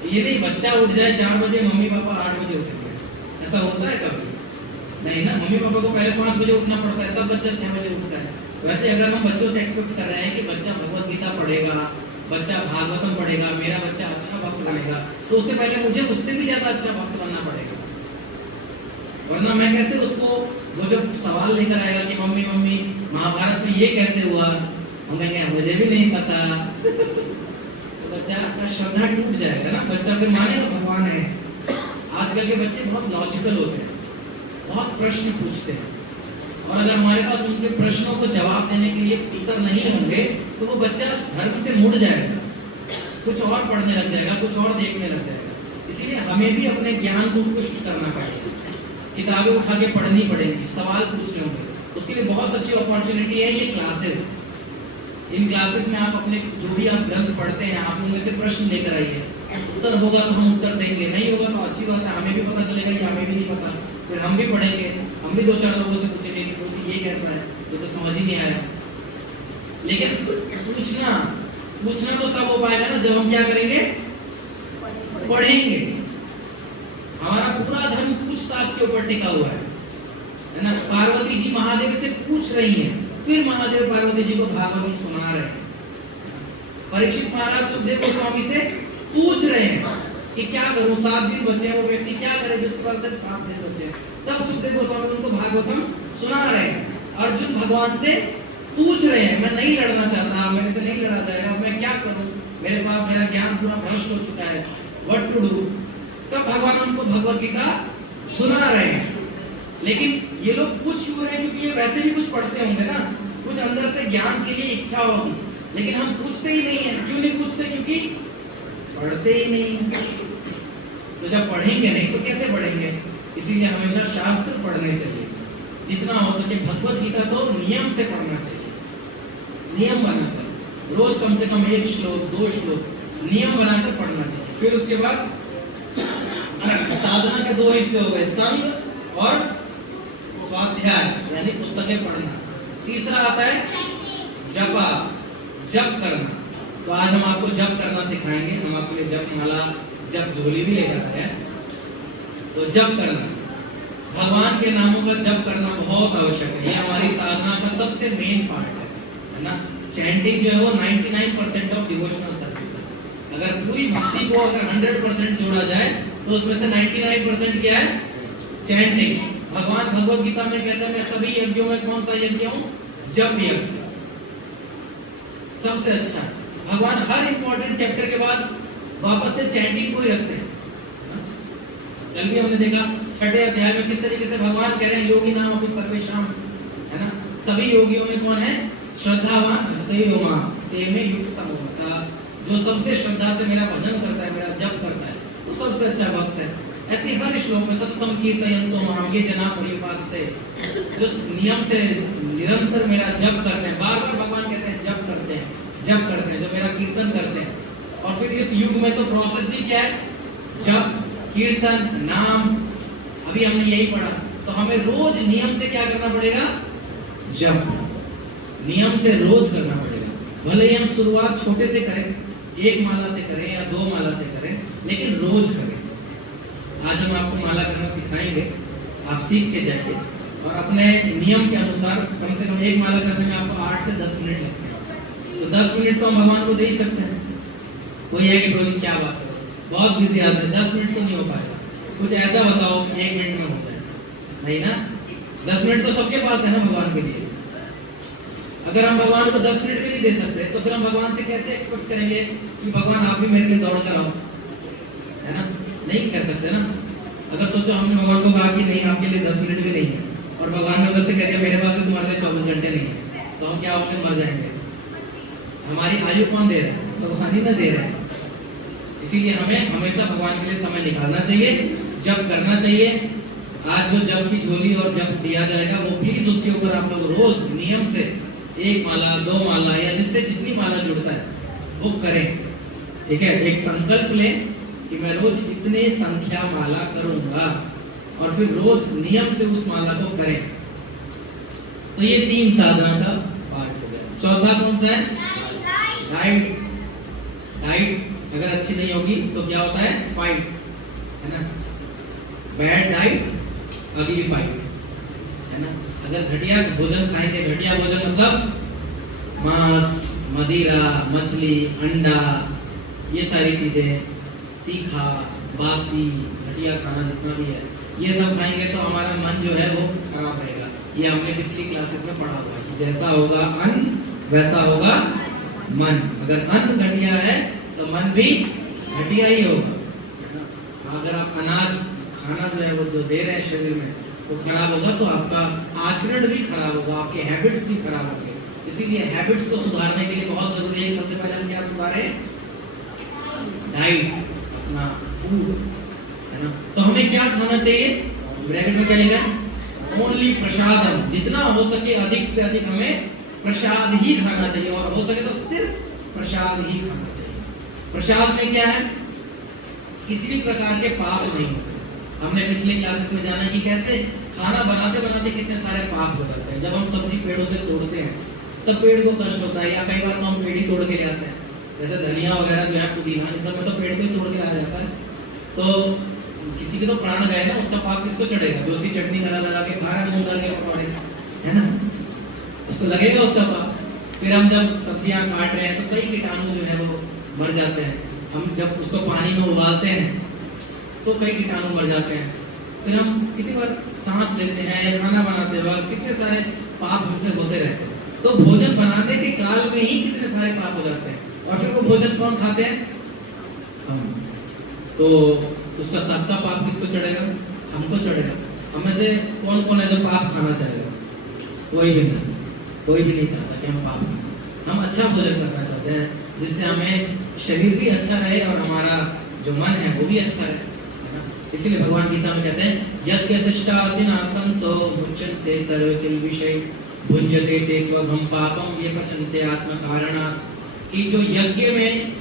ये नहीं बच्चा उठ जाए 4 बजे, मम्मी पापा 8 बजे उठेंगे, ऐसा होता है कभी नहीं ना। मम्मी पापा को पहले 5 बजे उठना पड़ता है, तब बच्चा 6 बजे उठता है। वैसे अगर हम बच्चों से एक्सपेक्ट कर रहे हैं कि बच्चा भगवत गीता पढ़ेगा, बच्चा भागवतम पढ़ेगा, मेरा बच्चा अच्छा भक्त बनेगा, तो उससे पहले मुझे उससे भी ज्यादा अच्छा भक्त बनना पड़ेगा। वरना मैं कैसे उसको, वो जब सवाल लेकर आएगा कि मम्मी मम्मी महाभारत में ये कैसे हुआ, हम कहेंगे मुझे भी नहीं पता तो बच्चा का श्रद्धा टूट जाएगा ना, बच्चा फिर मानेगा भगवान है। आजकल के बच्चे बहुत लॉजिकल होते हैं, बहुत प्रश्न पूछते हैं, और अगर हमारे पास उनके प्रश्नों को जवाब देने के लिए उत्तर नहीं होंगे तो वो बच्चा धर्म से मुड़ जाएगा, कुछ और पढ़ने लग जाएगा, कुछ और देखने लग जाएगा। इसीलिए हमें भी अपने ज्ञान को पुष्ट करना पड़ेगा, किताबें उठा के पढ़नी पड़ेगी, सवाल पूछने होंगे। उसके लिए बहुत अच्छी अपॉर्चुनिटी है ये क्लासेस। इन क्लासेस में आप अपने जो भी आप ग्रंथ पढ़ते हैं, आप उनमें से प्रश्न लेकर आइए, उत्तर होगा तो हम उत्तर देंगे, नहीं होगा तो अच्छी बात है, हमें भी पता चलेगा कि हमें भी नहीं पता, फिर हम भी पढ़ेंगे, हम भी 2-4 लोगों से पूछेंगे कि ये कैसा है, तो समझ ही नहीं आया। लेकिन पूछना तो तब हो पाएगा ना जब हम क्या करेंगे, पढ़ेंगे। हमारा पूरा धर्म पूछताछ के ऊपर टिका हुआ है ना। पार्वती जी महादेव से पूछ रही हैं, फिर महादेव पार्वती जी को भागवतम सुना रहे हैं। परीक्षित महाराज सुखदेव गोस्वामी से पूछ रहे हैं कि क्या करूं, 7 दिन बचे हैं, वो व्यक्ति क्या करे जिसके पास सिर्फ 7 दिन बचे हैं। तब सुखदेव गोस्वामी उनको भागवतम सुना रहे हैं। अर्जुन भगवान से पूछ रहे हैं, मैं नहीं लड़ना चाहता, मेरे से नहीं लड़ा जाएगा, मैं क्या करूं, मेरे पास मेरा ज्ञान पूरा भ्रष्ट हो चुका है, व्हाट टू डू। तब भगवान उनको भगवत गीता सुना रहे हैं। लेकिन ये लोग पूछ क्यों रहे हैं, क्योंकि ये वैसे भी कुछ पढ़ते होंगे ना, कुछ अंदर से ज्ञान के लिए इच्छा होगी, लेकिन हम पूछते ही नहीं है। क्यों नहीं पूछते, क्योंकि पढ़ते ही नहीं। तो जब पढ़ेंगे नहीं तो कैसे पढ़ेंगे। इसीलिए हमेशा शास्त्र पढ़ने चाहिए, जितना हो सके। भगवत गीता तो नियम से पढ़ना चाहिए, नियम बनाकर रोज कम से कम 1 श्लोक 2 श्लोक नियम बनाकर पढ़ना चाहिए। फिर उसके बाद साधना के 2 हिस्से हो गए, संग और स्वाध्याय, यानी पुस्तकें पढ़ना। तीसरा आता है जपा, जप करना। तो आज हम आपको जप करना सिखाएंगे। हम आपके लिए जप माला, जप झोली भी लेकर आए हैं। तो जप करना, भगवान के नामों का जप करना बहुत आवश्यक है। ये हमारी साधना का सबसे मेन पार्ट है ना। चैंटिंग जो है वो 99% ऑफ डिवोशनल सर्विस है। अगर पूरी भक्ति को अगर 100% जोड़ा जाए तो उसमें से 99% क्या है, चैंटिंग। भगवान भगवत गीता में कहते हैं मैं सभी यज्ञों में कौन सा यज्ञ हूं, जप यज्ञ सबसे अच्छा है। भगवान हर इंपॉर्टेंट चैप्टर के बाद वापस से चैंटिंग को ही रखते हैं। कल भी हमने देखा 6ठे अध्याय में किस तरीके से भगवान कह रहे हैं योगी नाम अपि सर्वेषाम, है ना। सभी योगियों में कौन है, श्रद्धावान भजते मां ते में युक्तम होता। जो सबसे श्रद्धा से मेरा भजन करता है, मेरा जप करता है, वो सबसे अच्छा भक्त है। ऐसे हर श्लोक में सततम कीर्तयन्तो मां ये जना पर्युपासते, जो नियम से निरंतर मेरा जप करते हैं, बार बार भगवान कहते हैं जप करते हैं, जप करते हैं, जो मेरा कीर्तन करते हैं। और फिर इस युग में तो प्रोसेस भी क्या है, जप कीर्तन नाम। अभी हमने यही पढ़ा। तो हमें रोज नियम से क्या करना पड़ेगा, जप नियम से रोज करना पड़ेगा। भले ही हम शुरुआत छोटे से करें, 1 माला से करें या 2 माला से करें, लेकिन रोज करें। आज हम आपको माला करना सिखाएंगे, आप सीख के जाइए और अपने नियम के अनुसार कम से कम 1 माला करने में आपको 8 से 10 मिनट लगते हैं। तो 10 मिनट तो हम भगवान को दे ही सकते हैं। कोई है कि प्रभु क्या बात है, बहुत बिजी आदमी, 10 मिनट तो नहीं हो पाएगा, कुछ ऐसा बताओ कि 1 मिनट में हो जाए, नहीं ना। 10 मिनट तो सबके पास है ना भगवान के लिए। अगर हम भगवान को 10 मिनट भी नहीं दे सकते तो फिर हम भगवान से कैसे एक्सपेक्ट करेंगे कि भगवान आप भी मेरे लिए दौड़ कर आओ, है ना। नहीं कर सकते ना। अगर सोचो हमने भगवान को कहा कि नहीं आपके लिए 10 मिनट भी नहीं है, और भगवान ने उधर से कह दिया मेरे पास भी तुम्हारे लिए 24 घंटे नहीं है, तो हम क्या होंगे, मर जाएंगे। हमारी आयु कौन दे रहा है, तो भगवान ही ना दे रहा है। इसीलिए हमें हमेशा भगवान के लिए समय निकालना चाहिए, जप करना चाहिए। आज जो जप की झोली और जप दिया जाएगा वो प्लीज उसके ऊपर आप लोग रोज नियम से 1 माला 2 माला या जिससे जितनी माला जुड़ता है वो करें। ठीक है, एक संकल्प लें कि मैं रोज इतने संख्या माला करूंगा और फिर रोज नियम से उस माला को करें। तो ये 3 साधना का पार्ट हो गया। चौथा कौन सा है? डाइट। डाइट अगर अच्छी नहीं होगी तो क्या होता है? फाइट, है ना। बैड डाइट अगली फाइट, है ना। अगर घटिया भोजन खाएंगे, घटिया भोजन मतलब मांस, मदिरा, मछली, अंडा, ये सारी चीजें, तीखा, बासी, घटिया खाना जितना भी है, ये सब खाएंगे तो हमारा मन जो है वो खराब रहेगा। ये हमने पिछली क्लासेस में पढ़ा हुआ है कि जैसा होगा अन्न वैसा होगा मन। अगर अन्न घटिया है तो मन भी घटिया ही होगा, है ना। अगर आप अनाज खाना जो है वो जो दे रहे हैं शरीर में वो खराब होगा तो आपका आचरण भी खराब होगा, आपके हैबिट्स भी खराब होंगे। इसीलिए हैबिट्स को सुधारने के लिए बहुत जरूरी है कि सबसे पहले हम क्या सुधारें? डाइट, अपना फूड, है ना। तो हमें क्या खाना चाहिए? ब्रैकेट में क्या लिखा है? ओनली प्रसादम। जितना हो सके अधिक से अधिक हमें प्रसाद ही खाना चाहिए, और हो सके तो सिर्फ प्रसाद ही खाना चाहिए। प्रसाद में क्या है? किसी भी प्रकार के पाप नहीं होते। हमने पिछले क्लासेस में जाना कि कैसे खाना बनाते बनाते कितने सारे पाप हो जाते हैं। जब हम सब्जी पेड़ों से तोड़ते हैं तब पेड़ को कष्ट होता है, या कई बार तो हम पेड़ ही तोड़ के ले आते हैं, जैसे धनिया वगैरह जो है, पुदीना, इन सब में तो पेड़ को ही तोड़ के लाया जाता है। तो किसी के तो प्राण गए ना, उसका पाप किसको चढ़ेगा? जो उसकी चटनी लगा लगा के खा रहा है, मूंग दाल के पकौड़े, है ना, उसको लगेगा उसका पाप। फिर हम जब सब्जियां काट रहे हैं तो कई कीटाणु जो है वो मर जाते हैं। हम जब उसको पानी में उबालते हैं तो कई कीटाणु मर जाते हैं। फिर हम कितनी बार सांस लेते हैं या खाना बनाते वक्त कितने सारे पाप हमसे होते रहते हैं। तो भोजन बनाने के काल में ही कितने सारे पाप हो जाते हैं, और फिर वो भोजन कौन खाते हैं? हम। तो उसका सबका पाप किसको चढ़ेगा? हमको चढ़ेगा। हमें से कौन कौन है जो पाप खाना चाहेगा? कोई भी नहीं, कोई भी नहीं चाहता कि हम पाप खाएं। हम अच्छा भोजन करना चाहते हैं जिससे हमें शरीर भी अच्छा रहे और हमारा जो मन है वो भी अच्छा रहे, है ना। इसीलिए भगवान गीता में कहते हैं यज्ञ शिष्टासिनासंतो मुच्यन्ते सर्वकिल विषय भुंजते ते त्वघं पापम ये पचन्ते आत्मकारणात्। कि जो यज्ञ में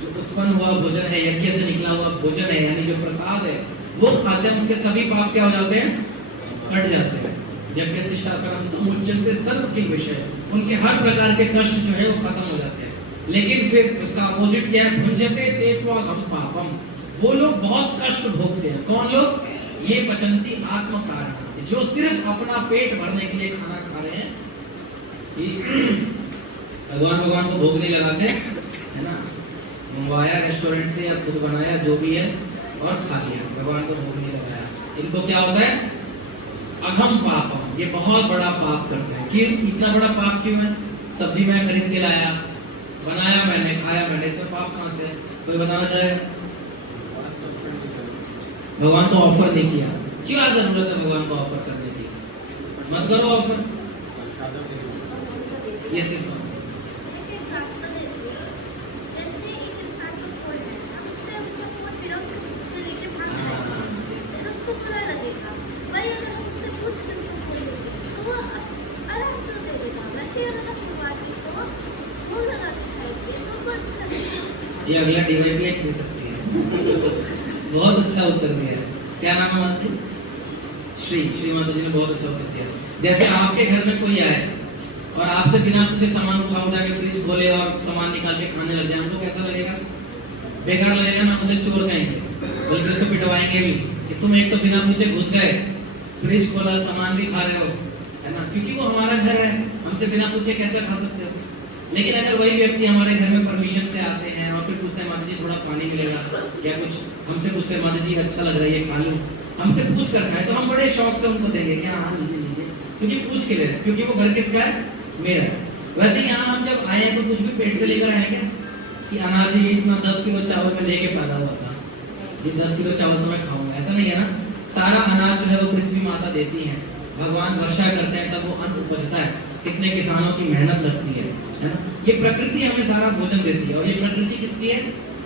जो उत्पन्न हुआ भोजन है, यज्ञ से निकला हुआ भोजन है, यानी जो प्रसाद है, वो खाते हैं, उनके सभी पाप क्या हो जाते हैं? कट जाते हैं। यज्ञ शिष्टासिनासंतो मुच्यन्ते सर्वकिल विषय, उनके हर प्रकार के कष्ट जो है वो खत्म हो जाते हैं। लेकिन फिर उसका अपोजिट क्या है? भुंजते ते त्वघं पापम, वो लोग बहुत कष्ट भोगते हैं। कौन लोग? ये पचन्ति आत्मकारणात्, जो सिर्फ अपना पेट भरने के लिए खाना खा रहे हैं, भगवान को भोग नहीं लगाते, है ना। मंगवाया रेस्टोरेंट से या खुद बनाया जो भी है और खा लिया, भगवान को भोग नहीं लगाया। इनको क्या होता है? अघम पापम, ये बहुत बड़ा पाप करते हैं। कि इतना बड़ा पाप क्यों है? सब्जी मैं खरीद के लाया, बनाया मैंने, खाया मैंने, इसमें पाप कहाँ से? कोई बताना चाहे? भगवान को ऑफर नहीं किया। क्या जरूरत है भगवान को ऑफर करने की? मत करो ऑफर। Yes yes. ये अगला डीवाईपीएच दे सकती है। बहुत अच्छा उत्तर दिया है। क्या नाम है माता जी? श्री माता जी ने बहुत अच्छा उत्तर दिया। जैसे आपके घर में कोई आए और आपसे बिना पूछे सामान उठा के फ्रिज खोले और सामान निकाल के खाने लग जाए, हमको कैसा लगेगा? बेकार लगेगा ना। उसे चोर कहेंगे, बल्कि उसको पिटवाएंगे भी कि तुम एक तो बिना पूछे घुस गए, फ्रिज खोला, सामान भी खा रहे हो, है ना, क्योंकि वो हमारा घर है, हमसे बिना पूछे कैसे खा सकते हो। लेकिन अगर वही व्यक्ति हमारे घर में परमिशन से आते हैं और फिर पूछते हैं माता जी थोड़ा पानी मिलेगा या कुछ, हमसे पूछ कर माता जी अच्छा लग रहा है ये खा लूं, हमसे पूछ कर खाए, तो हम बड़े शौक से उनको देंगे कि हाँ लीजिए लीजिए, क्योंकि पूछ के ले रहे हैं, क्योंकि वो घर किसका है? मेरा है। वैसे ही यहाँ हम जब आए हैं तो कुछ भी पेट से लेकर आए क्या कि अनाज ये इतना 10 किलो चावल में लेके पैदा हुआ था, ये 10 किलो चावल तो मैं खाऊंगा, ऐसा नहीं है ना। सारा अनाज जो है वो पृथ्वी माता देती है, भगवान वर्षा करते हैं तब वो अन्न उपजता है। कितने किसानों की मेहनत लगती है ना। ये प्रकृति हमें सारा भोजन देती है, और ये प्रकृति किसकी है?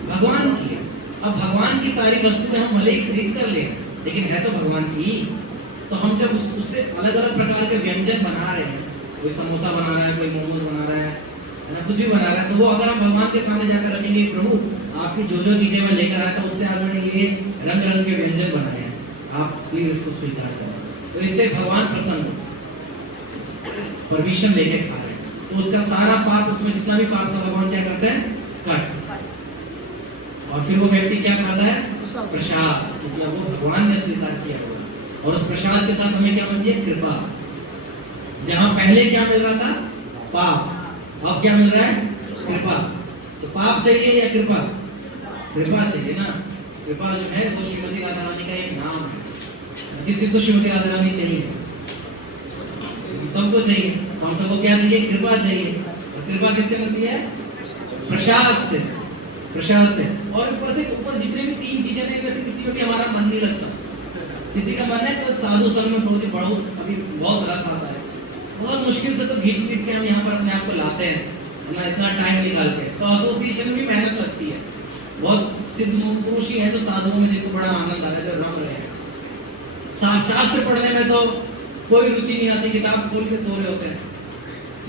भगवान की है। अब भगवान की सारी वस्तुएं हम भले ही खरीद कर ले, लेकिन है तो भगवान की। तो हम जब उससे अलग अलग प्रकार के व्यंजन बना रहे हैं, कोई समोसा बना रहा है, कोई मोमोज बना रहा है, है ना, कुछ भी बना रहा है, तो वो अगर हम भगवान के सामने जाकर रखेंगे, प्रभु आपकी जो जो चीजें मैं लेकर आया था उससे आज मैंने ये रंग रंग के व्यंजन बनाए हैं, आप प्लीज इसको स्वीकार करो, तो इससे भगवान प्रसन्न हो, परमिशन लेके खा रहे हैं, तो उसका सारा पाप, उसमें जितना भी पाप था भगवान क्या करते हैं, कट, और फिर वो व्यक्ति क्या खाता है, प्रसाद, क्योंकि वो भगवान ने स्वीकार किया होगा, और उस प्रसाद के साथ हमें क्या मिलती है, कृपा। जहां पहले क्या मिल रहा था, पाप, अब क्या मिल रहा है, कृपा। तो पाप चाहिए या कृपा, कृपा चाहिए ना। कृपा जो है वो श्रीमती राधा रानी का एक नाम है। किस किस को श्रीमती राधा रानी चाहिए, सबको चाहिए, तो हम सबको क्या चाहिए, कृपा चाहिए, और कृपा किससे मिलती है, प्रसाद से, प्रसाद से। और ऊपर से ऊपर जितने भी तीन चीजें हैं, वैसे किसी में भी हमारा मन नहीं लगता, किसी का मन है तो साधु संग में पहुंचे, पढ़ो, अभी बहुत रस आता है, बहुत मुश्किल से तो घीट पीट के हम यहाँ पर अपने आप को लाते हैं, है ना, इतना टाइम निकाल के, तो एसोसिएशन में भी मेहनत लगती है। बहुत सिद्ध पुरुष ही है जो साधुओं में जिनको बड़ा आनंद आता है, जो रम रहे हैं। शास्त्र पढ़ने में तो कोई रुचि नहीं आती, किताब खोल के सो रहे होते हैं,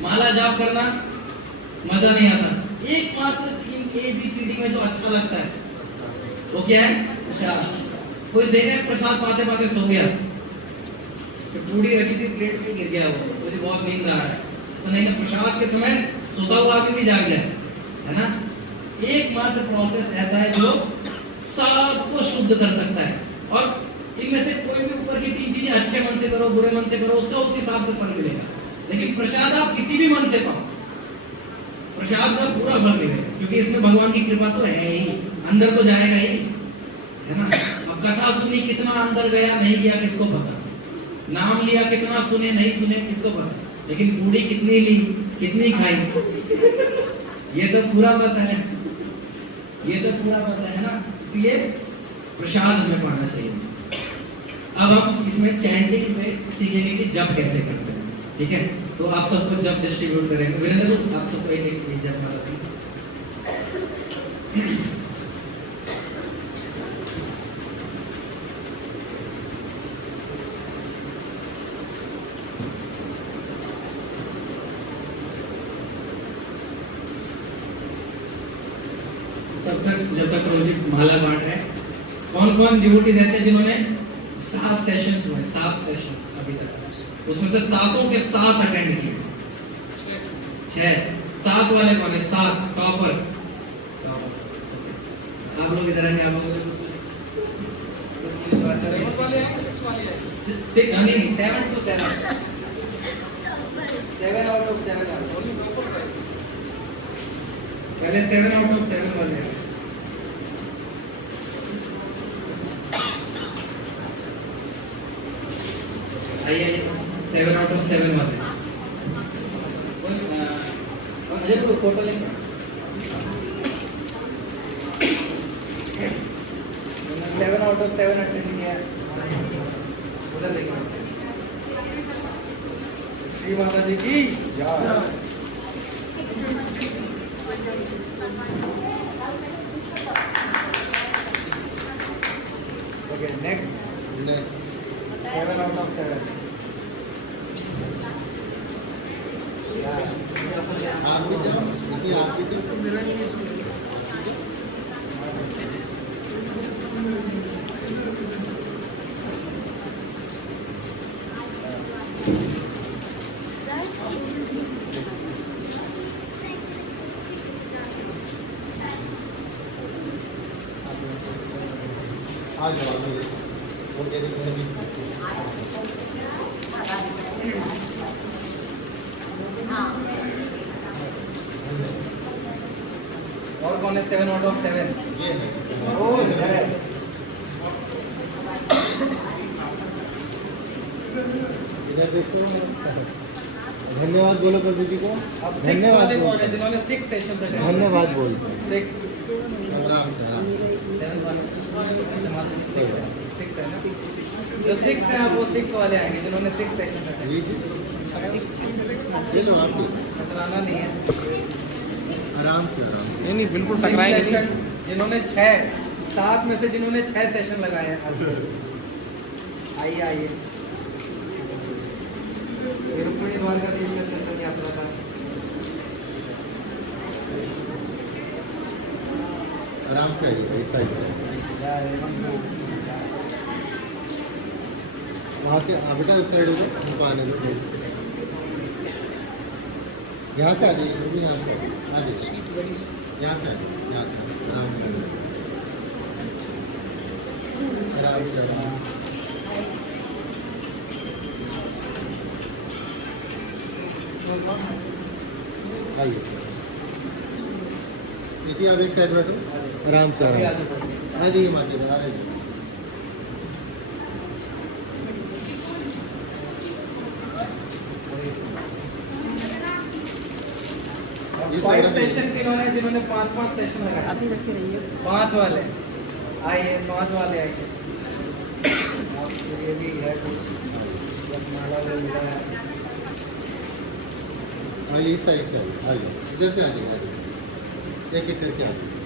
माला जाप करना मजा नहीं आता, एकमात्र तीन ABCD में जो अच्छा लगता है वो क्या है, प्रसाद। कुछ देखा है, प्रसाद पाते पाते सो गया, तो पूड़ी रखी थी प्लेट पे, गिर गया वो, मुझे बहुत नींद आ रहा है, ऐसा नहीं, प्रसाद के समय सोता हुआ आदमी भी जाग जाए, है ना। एकमात्र प्रोसेस ऐसा है जो सबको शुद्ध कर सकता है, और इनमें से कोई भी ऊपर की तीन चीजें अच्छे मन से करो, बुरे मन से करो, उसका उस हिसाब से फल मिलेगा, लेकिन प्रसाद आप किसी भी मन से पाओ, प्रसाद का पूरा फल मिलेगा, क्योंकि इसमें भगवान की कृपा तो है ही, अंदर तो जाएगा ही, है ना। अब कथा सुनी, कितना अंदर गया नहीं गया किसको पता, नाम लिया कितना सुने नहीं सुने किसको पता, लेकिन पूरी कितनी ली, कितनी खाई ये तो पूरा पता है, ये तो पूरा पता है ना। इसलिए प्रसाद हमें पाना चाहिए। अब हम इसमें चैंटिंग पे सीखेंगे कि जप कैसे करते हैं, ठीक है। तो आप सबको जप डिस्ट्रीब्यूट करेंगे, वीरेंद्र आप सबको एक एक जप मारते हैं। तब तक जब तक प्रभु जी माला बांट रहे हैं, कौन कौन डिवोटीज ऐसे जिन्होंने 7 सेशंस हुए, 7 सेशंस अभी तक, उसमें से 7 के 7 अटेंड किए, 7 वाले कौन है, 7 टॉपर्स, आप लोग इधर आएंगे, आप लोग 7 वाले हैं, 6 वाले हैं, 6 नहीं 7 to 7 7 out of 7 पहले 7 out of 7 वाले हैं। आइए 7 out of 7 वाले, अजय को फोटो लेंगे, 7 out of 7 अटेंड किया, उधर देखिए, श्री माता जी की जय। Okay, next 7 out of 7. आप भी जाओ, क्योंकि आप भी तो मेरा नहीं है। आ जाओ, और क्या देखो अभी। और कौन है 7 out of 7? ये है। ओह जय। इधर देखो, धन्यवाद बोलो प्रभु जी को। अब 6 वाले कौन है जिन्होंने 6 सेशंस अटेंड, धन्यवाद बोलते हैं। 6 आराम से आराम से। 7 वाले 6 है ना, जो 6 है वो 6 वाले आएंगे जिन्होंने 6 सेशंस अटेंड। ये जी चलो आप भी टकराना नहीं है, आराम से आराम से। नहीं नहीं बिल्कुल टकराएंगे नहीं। जिन्होंने 7 में से जिन्होंने 6 सेशन लगाए हैं, आइए आइए। रुक्मिणी द्वारकाधीश का चंदन यात्रा था, आराम से आइएगा इस साइड से। वहाँ से बेटा उस साइड हो उनको आने दो। यहाँ से आ जाइए, मुझे यहाँ से आ जाइए, यहाँ से आ जाइए, यहाँ से आराम से आराम से आइए। देखिए आप एक साइड बैठो, आराम से आराम से आ जाइए माता जी, आ रहे हैं। फाइव सेशन जिन्होंने 5-5 सेशन लगाए, 5 वाले आइए, 5 वाले आइए। ये भी है कुछ माला में मिला है। आइए इस साइड से आइए, इधर से आ जाइए, आ जाइए, एक एक करके आ जाइए।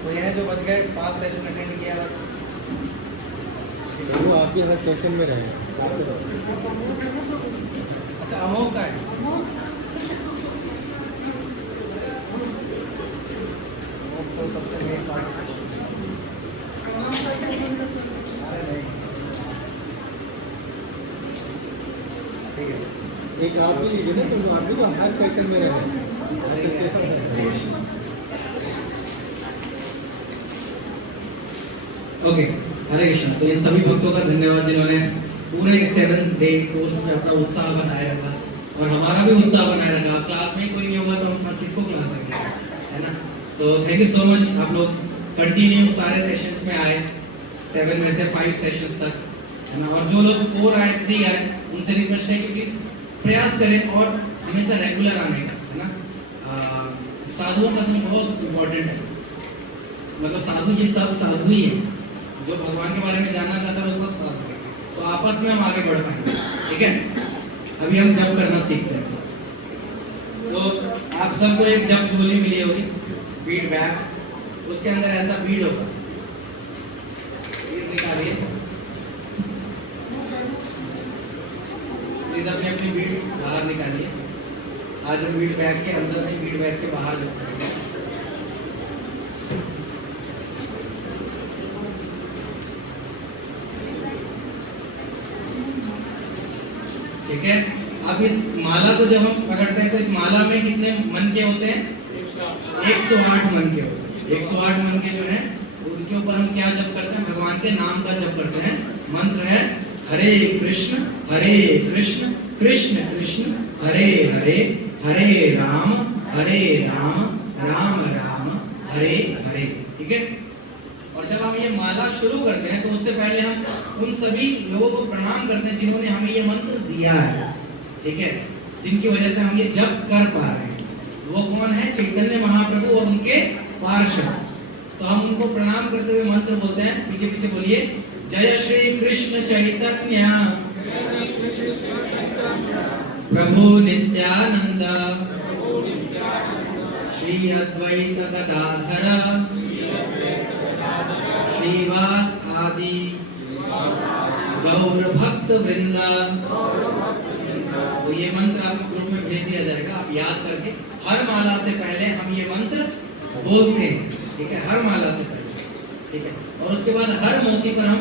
तो ये है जो बच गए 5 सेशन अटेंड किया। वो आपके हर सेशन में रहेगा। अच्छा अमोक का है। तो सबसे मेन पार्ट ठीक है। एक आप भी लीजिए ना, तो आप भी तो हर सेशन में रहेंगे। ओके, हरे कृष्ण। तो इन सभी भक्तों का धन्यवाद जिन्होंने पूरे 7 डे कोर्स में अपना उत्साह बनाए रखा और हमारा भी उत्साह बनाए रखा। अब क्लास में कोई नहीं होगा तो हम किसको क्लास देंगे, है ना। तो थैंक यू सो मच, आप लोग कंटिन्यू सारे सेशंस में आए, 7 में से 5 सेशंस तक, है ना। और जो लोग 4 आए, 3 आए, उनसे रिक्वेस्ट है कि प्लीज प्रयास करें और हमेशा रेगुलर आने का, है ना। साधुओं का संग बहुत इम्पोर्टेंट है, मतलब साधु जी सब साधु ही है, जो भगवान के बारे में जानना चाहता है वो सब साधु है। तो आपस में हम आगे बढ़ पाएंगे, ठीक है। अभी हम जप करना सीखते हैं। तो आप सबको एक जप झोली मिली होगी, बीड बैग, उसके अंदर ऐसा बीड होगा, बीड निकालिए प्लीज, अपनी अपनी बीड्स बाहर निकालिए। आज हम बीड बैग के अंदर नहीं, बीड बैग के बाहर जप करेंगे। ठीक है। अब इस माला को जब हम पकड़ते हैं तो इस माला में कितने मन के होते हैं? 108 मन के होते हैं। 108 मन के जो है उनके ऊपर हम क्या जप करते हैं? भगवान के नाम का जप करते हैं। मंत्र है हरे कृष्ण कृष्ण कृष्ण हरे हरे, हरे राम राम राम हरे हरे। ठीक है। और जब हम ये माला शुरू करते हैं तो उससे पहले हम उन सभी लोगों को प्रणाम करते हैं जिन्होंने हमें ये मंत्र दिया है, ठीक है, जिनकी वजह से हम ये जप कर पा रहे हैं। वो कौन है? चैतन्य महाप्रभु और उनके पार्षद। तो हम उनको प्रणाम करते हुए मंत्र बोलते हैं, पीछे पीछे बोलिए, जय श्री कृष्ण चैतन्य प्रभु नित्यानंद श्री अद्वैत गदाधर श्रीवास आदि गौर भक्त वृंदा। तो ये मंत्र आपको ग्रुप में भेज दिया जाएगा, आप याद करके हर माला से पहले हम ये मंत्र बोलते हैं, ठीक है, हर माला से पहले, ठीक है। और उसके बाद हर मोती पर हम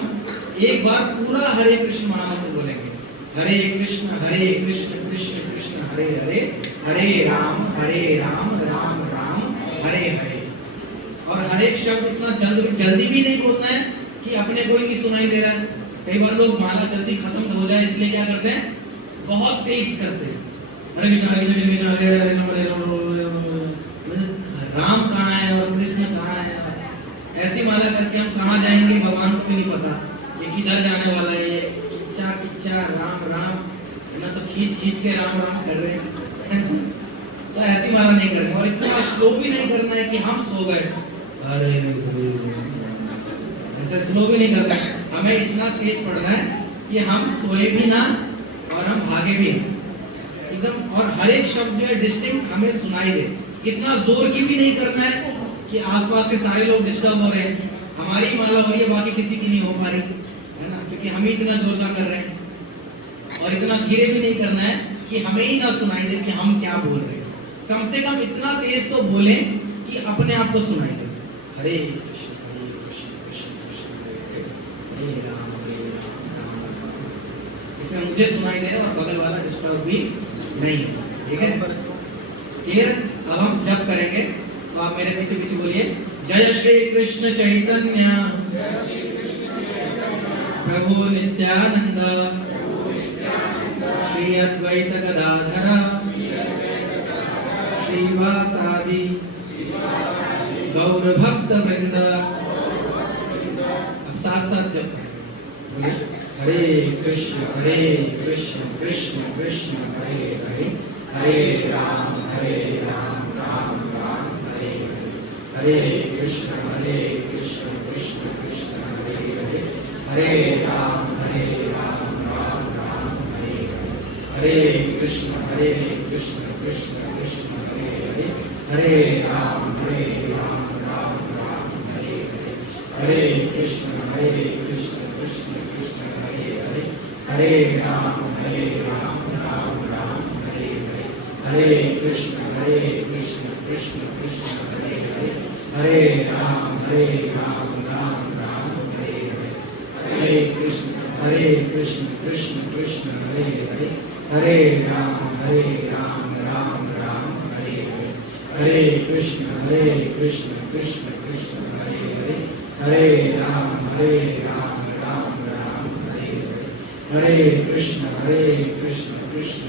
एक बार पूरा हरे कृष्ण महामंत्र बोलेंगे, हरे कृष्ण कृष्ण कृष्ण हरे हरे, हरे राम राम राम हरे हरे। और हर एक शब्द इतना जल्दी भी नहीं बोलना है कि अपने कोई नहीं सुनाई दे रहा है। कई बार लोग माला जल्दी खत्म हो जाए इसलिए क्या करते हैं, बहुत तेज करते हैं, हरे कृष्ण हरे कृष्ण हरे हरे राम कहाँ है और कृष्ण कहाँ है। ऐसी माला करके हम कहाँ जाएंगे भगवान को भी नहीं पता, ये किधर जाने वाला है, ये किच्चा किच्चा राम राम, है ना। तो खींच खींच के राम राम कर रहे हैं। तो ऐसी माला नहीं करनी और इतना स्लो भी नहीं करना है कि हम सो गए, अरे ऐसे स्लो भी नहीं करना है, हमें इतना तेज पढ़ना है कि हम सोए भी ना और हम भागे भी ना एकदम, और हर एक शब्द जो है डिस्टिंक्ट हमें सुनाई दे। इतना जोर की भी नहीं करना है कि आसपास के सारे लोग डिस्टर्ब हो रहे हैं, हमारी माला हो रही है बाकी किसी की नहीं हो पा रही है ना, क्योंकि हम ही इतना जोर का कर रहे हैं। और इतना धीरे भी नहीं करना है कि हमें ही ना सुनाई दे कि हम क्या बोल रहे हैं, कम से कम इतना तेज तो बोले कि अपने आप को सुनाई दे। हरे कृष्ण कृष्ण कृष्ण हरे राम राम राम। इसमें मुझे सुनाई दे और बगल वाला डिस्टर्ब भी नहीं है, ठीक है, क्लियर। अब हम जप करेंगे तो आप मेरे पीछे पीछे बोलिए, जय श्री कृष्ण चैतन्य प्रभु नित्यानंद श्री अद्वैत गदाधर श्रीवासादि गौर भक्त वृंद। अब साथ साथ जप करेंगे, हरे कृष्ण कृष्ण कृष्ण हरे हरे, हरे राम राम राम हरे हरे, हरे कृष्ण कृष्ण कृष्ण हरे हरे, हरे राम राम राम हरे हरे, हरे कृष्ण कृष्ण कृष्ण हरे हरे, हरे राम राम राम हरे हरे, हरे कृष्ण कृष्ण कृष्ण हरे हरे, हरे राम राम राम हरे हरे, हरे कृष्ण कृष्ण कृष्ण हरे हरे, हरे राम राम राम हरे हरे, हरे कृष्ण कृष्ण कृष्ण हरे हरे, हरे राम राम राम हरे हरे, हरे कृष्ण कृष्ण कृष्ण कृष्ण हरे हरे, हरे राम राम राम हरे हरे, हरे कृष्ण कृष्ण कृष्ण कृष्ण हरे हरे, हरे राम राम राम हरे हरे, हरे कृष्ण कृष्ण कृष्ण कृष्ण हरे हरे, हरे राम राम राम हरे हरे, हरे कृष्ण कृष्ण कृष्ण कृष्ण हरे हरे, हरे राम राम राम हरे हरे, हरे कृष्ण कृष्ण कृष्ण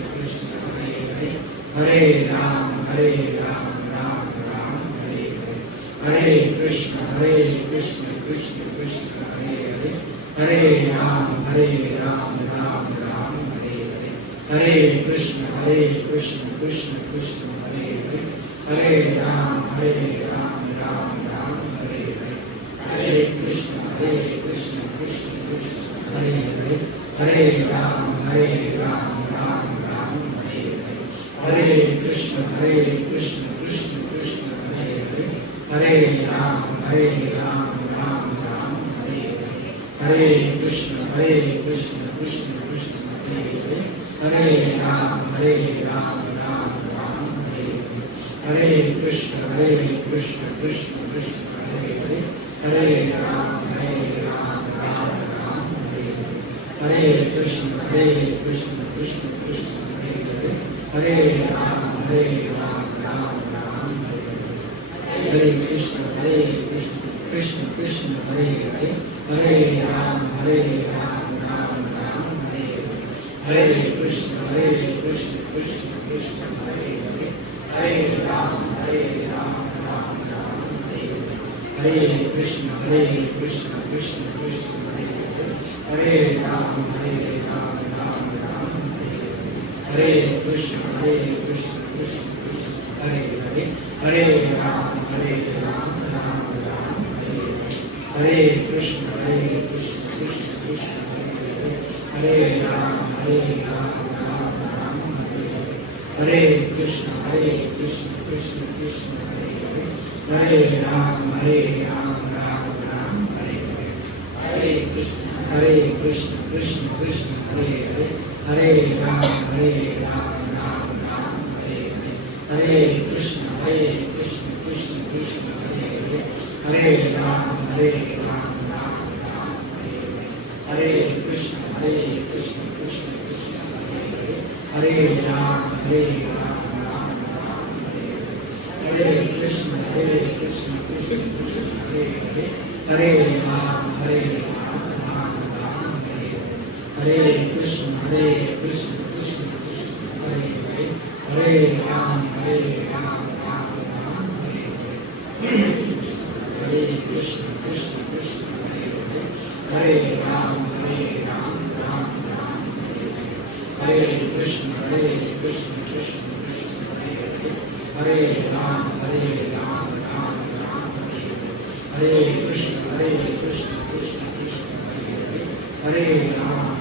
कृष्ण हरे हरे, हरे राम राम राम हरे हरे, हरे कृष्ण कृष्ण कृष्ण कृष्ण हरे हरे, हरे राम राम राम हरे हरे, हरे कृष्ण कृष्ण कृष्ण कृष्ण हरे हरे, हरे राम राम राम हरे हरे, हरे कृष्ण कृष्ण कृष्ण कृष्ण हरे हरे, हरे राम राम राम हरे हरे, हरे कृष्ण कृष्ण कृष्ण कृष्ण हरे हरे, हरे राम राम राम हरे हरे, हरे कृष्ण कृष्ण कृष्ण हरे हरे, हरे राम राम राम हरे हरे, हरे कृष्ण कृष्ण कृष्ण कृष्ण हरे हरे, हरे राम राम राम हरे हरे, हरे कृष्ण कृष्ण कृष्ण कृष्ण हरे हरे, हरे राम राम राम हरे हरे, हरे कृष्ण कृष्ण कृष्ण कृष्ण हरे हरे, हरे राम राम राम हरे हरे, हरे कृष्ण कृष्ण कृष्ण कृष्ण हरे हरे, हरे राम राम राम हरे हरे, हरे कृष्ण कृष्ण कृष्ण कृष्ण हरे हरे, हरे राम राम राम हरे हरे, हरे कृष्ण कृष्ण कृष्ण हरे हरे, हरे राम राम राम हरे हरे, हरे कृष्ण कृष्ण कृष्ण हरे हरे, हरे राम राम राम हरे हरे, हरे कृष्ण कृष्ण कृष्ण कृष्ण हरे हरे, हरे राम राम राम हरे हरे, हरे कृष्ण कृष्ण कृष्ण कृष्ण हरे हरे, हरे राम राम राम हरे हरे, हरे कृष्ण कृष्ण कृष्ण कृष्ण हरे हरे, हरे राम राम राम हरे हरे, हरे कृष्ण कृष्ण कृष्ण हरे हरे, हरे राम राम राम हरे हरे, हरे कृष्ण कृष्ण कृष्ण कृष्ण हरे हरे, हरे राम राम राम हरे हरे कृष्ण कृष्ण कृष्ण हरे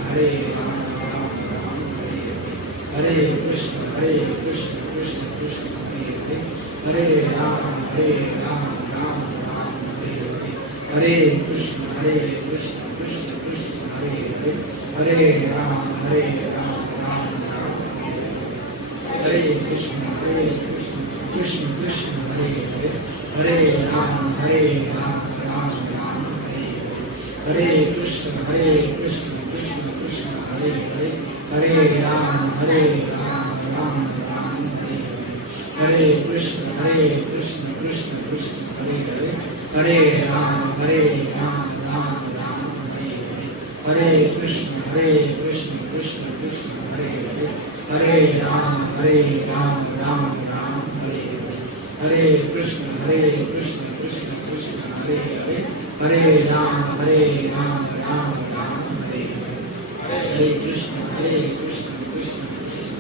हरे राम राम राम हरे कृष्ण कृष्ण कृष्ण कृष्ण हरे राम राम राम हरे कृष्ण कृष्ण कृष्ण कृष्ण हरे राम राम राम हरे कृष्ण कृष्ण कृष्ण हरे राम राम राम हरे कृष्ण कृष्ण कृष्ण कृष्ण हरे राम राम राम हरे कृष्ण कृष्ण कृष्ण कृष्ण हरे राम राम राम हरे कृष्ण कृष्ण कृष्ण कृष्ण हरे राम राम राम हरे कृष्ण कृष्ण कृष्ण कृष्ण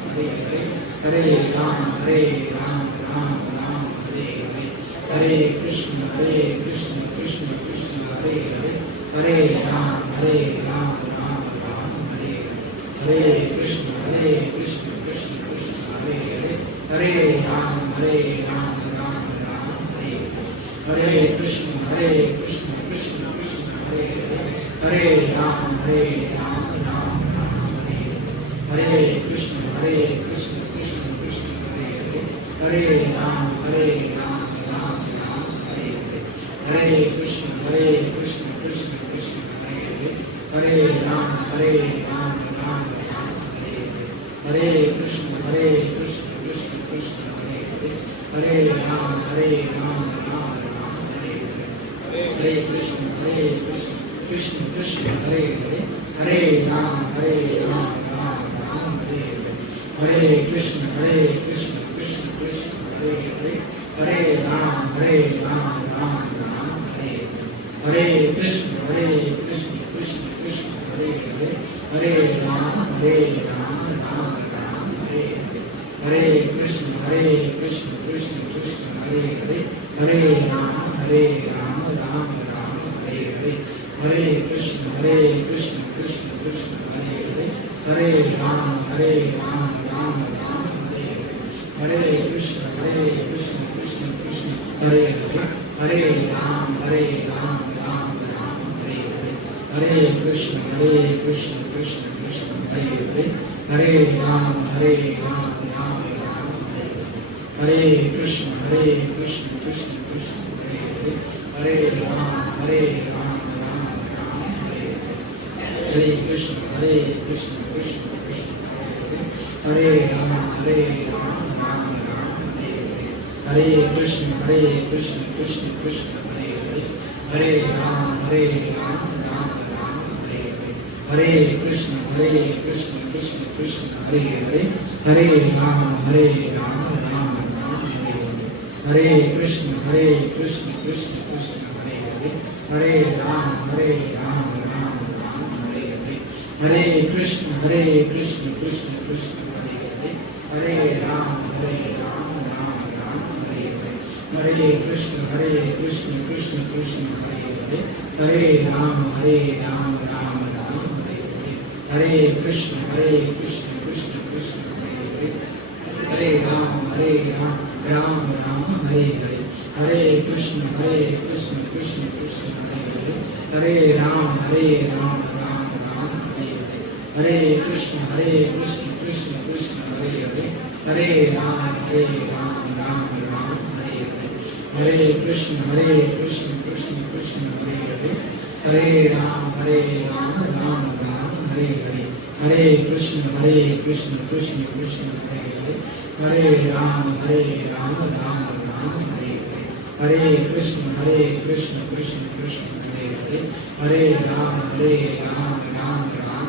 हरे राम राम राम हरे कृष्ण कृष्ण कृष्ण कृष्ण हरे राम राम राम हरे कृष्ण कृष्ण कृष्ण कृष्ण हरे राम राम राम हरे कृष्ण कृष्ण कृष्ण कृष्ण हरे राम राम राम हरे कृष्ण कृष्ण कृष्ण कृष्ण हरे राम राम राम हरे कृष्ण कृष्ण कृष्ण कृष्ण हरे राम राम राम हरे कृष्ण कृष्ण कृष्ण कृष्ण हरे राम राम राम हरे कृष्ण कृष्ण कृष्ण कृष्ण हरे राम राम राम हरे कृष्ण कृष्ण कृष्ण हरे राम राम राम हरे कृष्ण कृष्ण कृष्ण कृष्ण हरे राम राम राम हरे कृष्ण कृष्ण कृष्ण कृष्ण हरे राम राम राम हरे कृष्ण कृष्ण कृष्ण कृष्ण हरे राम राम राम हरे कृष्ण कृष्ण कृष्ण कृष्ण हरे राम राम राम हरे कृष्ण कृष्ण कृष्ण कृष्ण हरे राम राम राम हरे कृष्ण कृष्ण कृष्ण कृष्ण हरे राम राम राम हरे कृष्ण कृष्ण कृष्ण कृष्ण हरे राम राम राम हरे कृष्ण कृष्ण कृष्ण कृष्ण हरे राम राम राम हरे कृष्ण कृष्ण कृष्ण कृष्ण हरे राम राम राम हरे कृष्ण कृष्ण कृष्ण कृष्ण हरे राम राम राम हरे कृष्ण कृष्ण कृष्ण कृष्ण हरे राम राम राम हरे कृष्ण कृष्ण कृष्ण कृष्ण हरे राम राम राम हरे कृष्ण कृष्ण कृष्ण कृष्ण हरे राम राम राम हरे कृष्ण कृष्ण कृष्ण कृष्ण हरे राम राम राम हरे कृष्ण कृष्ण कृष्ण कृष्ण हरे राम राम राम हरे कृष्ण कृष्ण कृष्ण हरे राम राम राम हरे कृष्ण कृष्ण कृष्ण कृष्ण हरे राम राम राम हरे कृष्ण कृष्ण कृष्ण कृष्ण हरे राम राम राम हरे कृष्ण कृष्ण कृष्ण कृष्ण हरे राम राम राम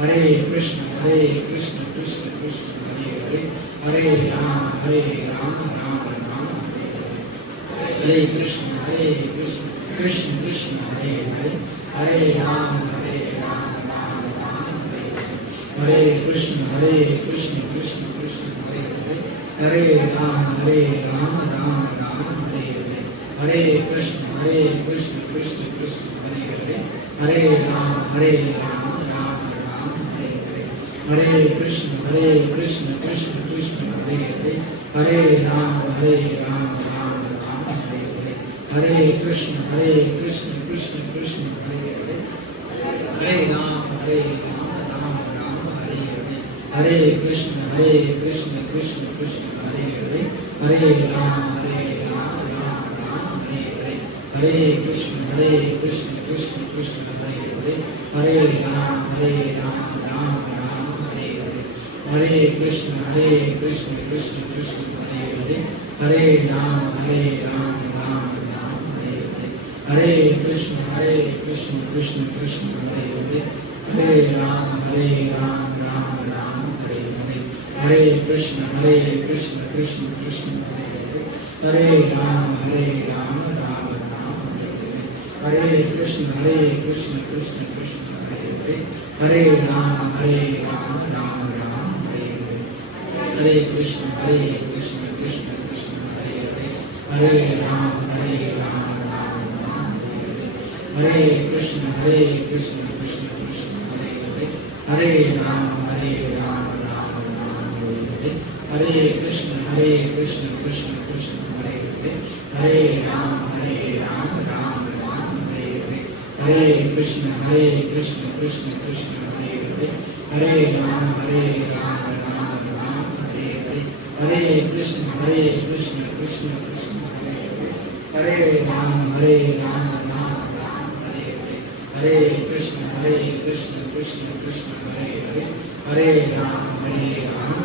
हरे कृष्ण कृष्ण कृष्ण कृष्ण हरे राम राम राम हरे कृष्ण कृष्ण कृष्ण हरे राम राम राम हरे कृष्ण कृष्ण कृष्ण कृष्ण हरे राम राम राम हरे हरे, हरे कृष्ण कृष्ण कृष्ण हरे हरे, हरे राम राम राम हरे हरे, हरे कृष्ण कृष्ण कृष्ण हरे हरे, हरे राम राम राम हरे हरे, हरे कृष्ण कृष्ण कृष्ण हरे हरे, हरे राम राम राम हरे हरे, हरे कृष्ण कृष्ण कृष्ण हरे हरे, हरे राम राम राम हरे हरे, हरे कृष्ण कृष्ण कृष्ण हरे हरे, हरे राम राम राम हरे हरे, हरे कृष्ण कृष्ण कृष्ण हरे हरे, हरे राम राम राम हरे हरे, हरे कृष्ण कृष्ण कृष्ण हरे हरे, हरे राम राम राम हरे हरे, हरे कृष्ण कृष्ण कृष्ण हरे हरे, हरे राम राम राम हरे हरे, हरे कृष्ण कृष्ण कृष्ण हरे हरे, हरे राम राम राम हरे हरे, हरे कृष्ण कृष्ण कृष्ण हरे हरे, हरे राम राम राम हरे हरे, हरे कृष्ण कृष्ण कृष्ण हरे हरे, हरे राम राम राम हरे हरे, हरे कृष्ण कृष्ण कृष्ण हरे हरे, हरे राम राम राम हरे हरे, हरे कृष्ण कृष्ण कृष्ण हरे हरे, हरे राम राम राम हरे हरे, हरे कृष्ण कृष्ण कृष्ण हरे हरे, हरे राम राम राम हरे हरे, हरे कृष्ण कृष्ण कृष्ण हरे हरे, हरे राम राम राम हरे हरे, हरे कृष्ण कृष्ण कृष्ण हरे हरे, हरे राम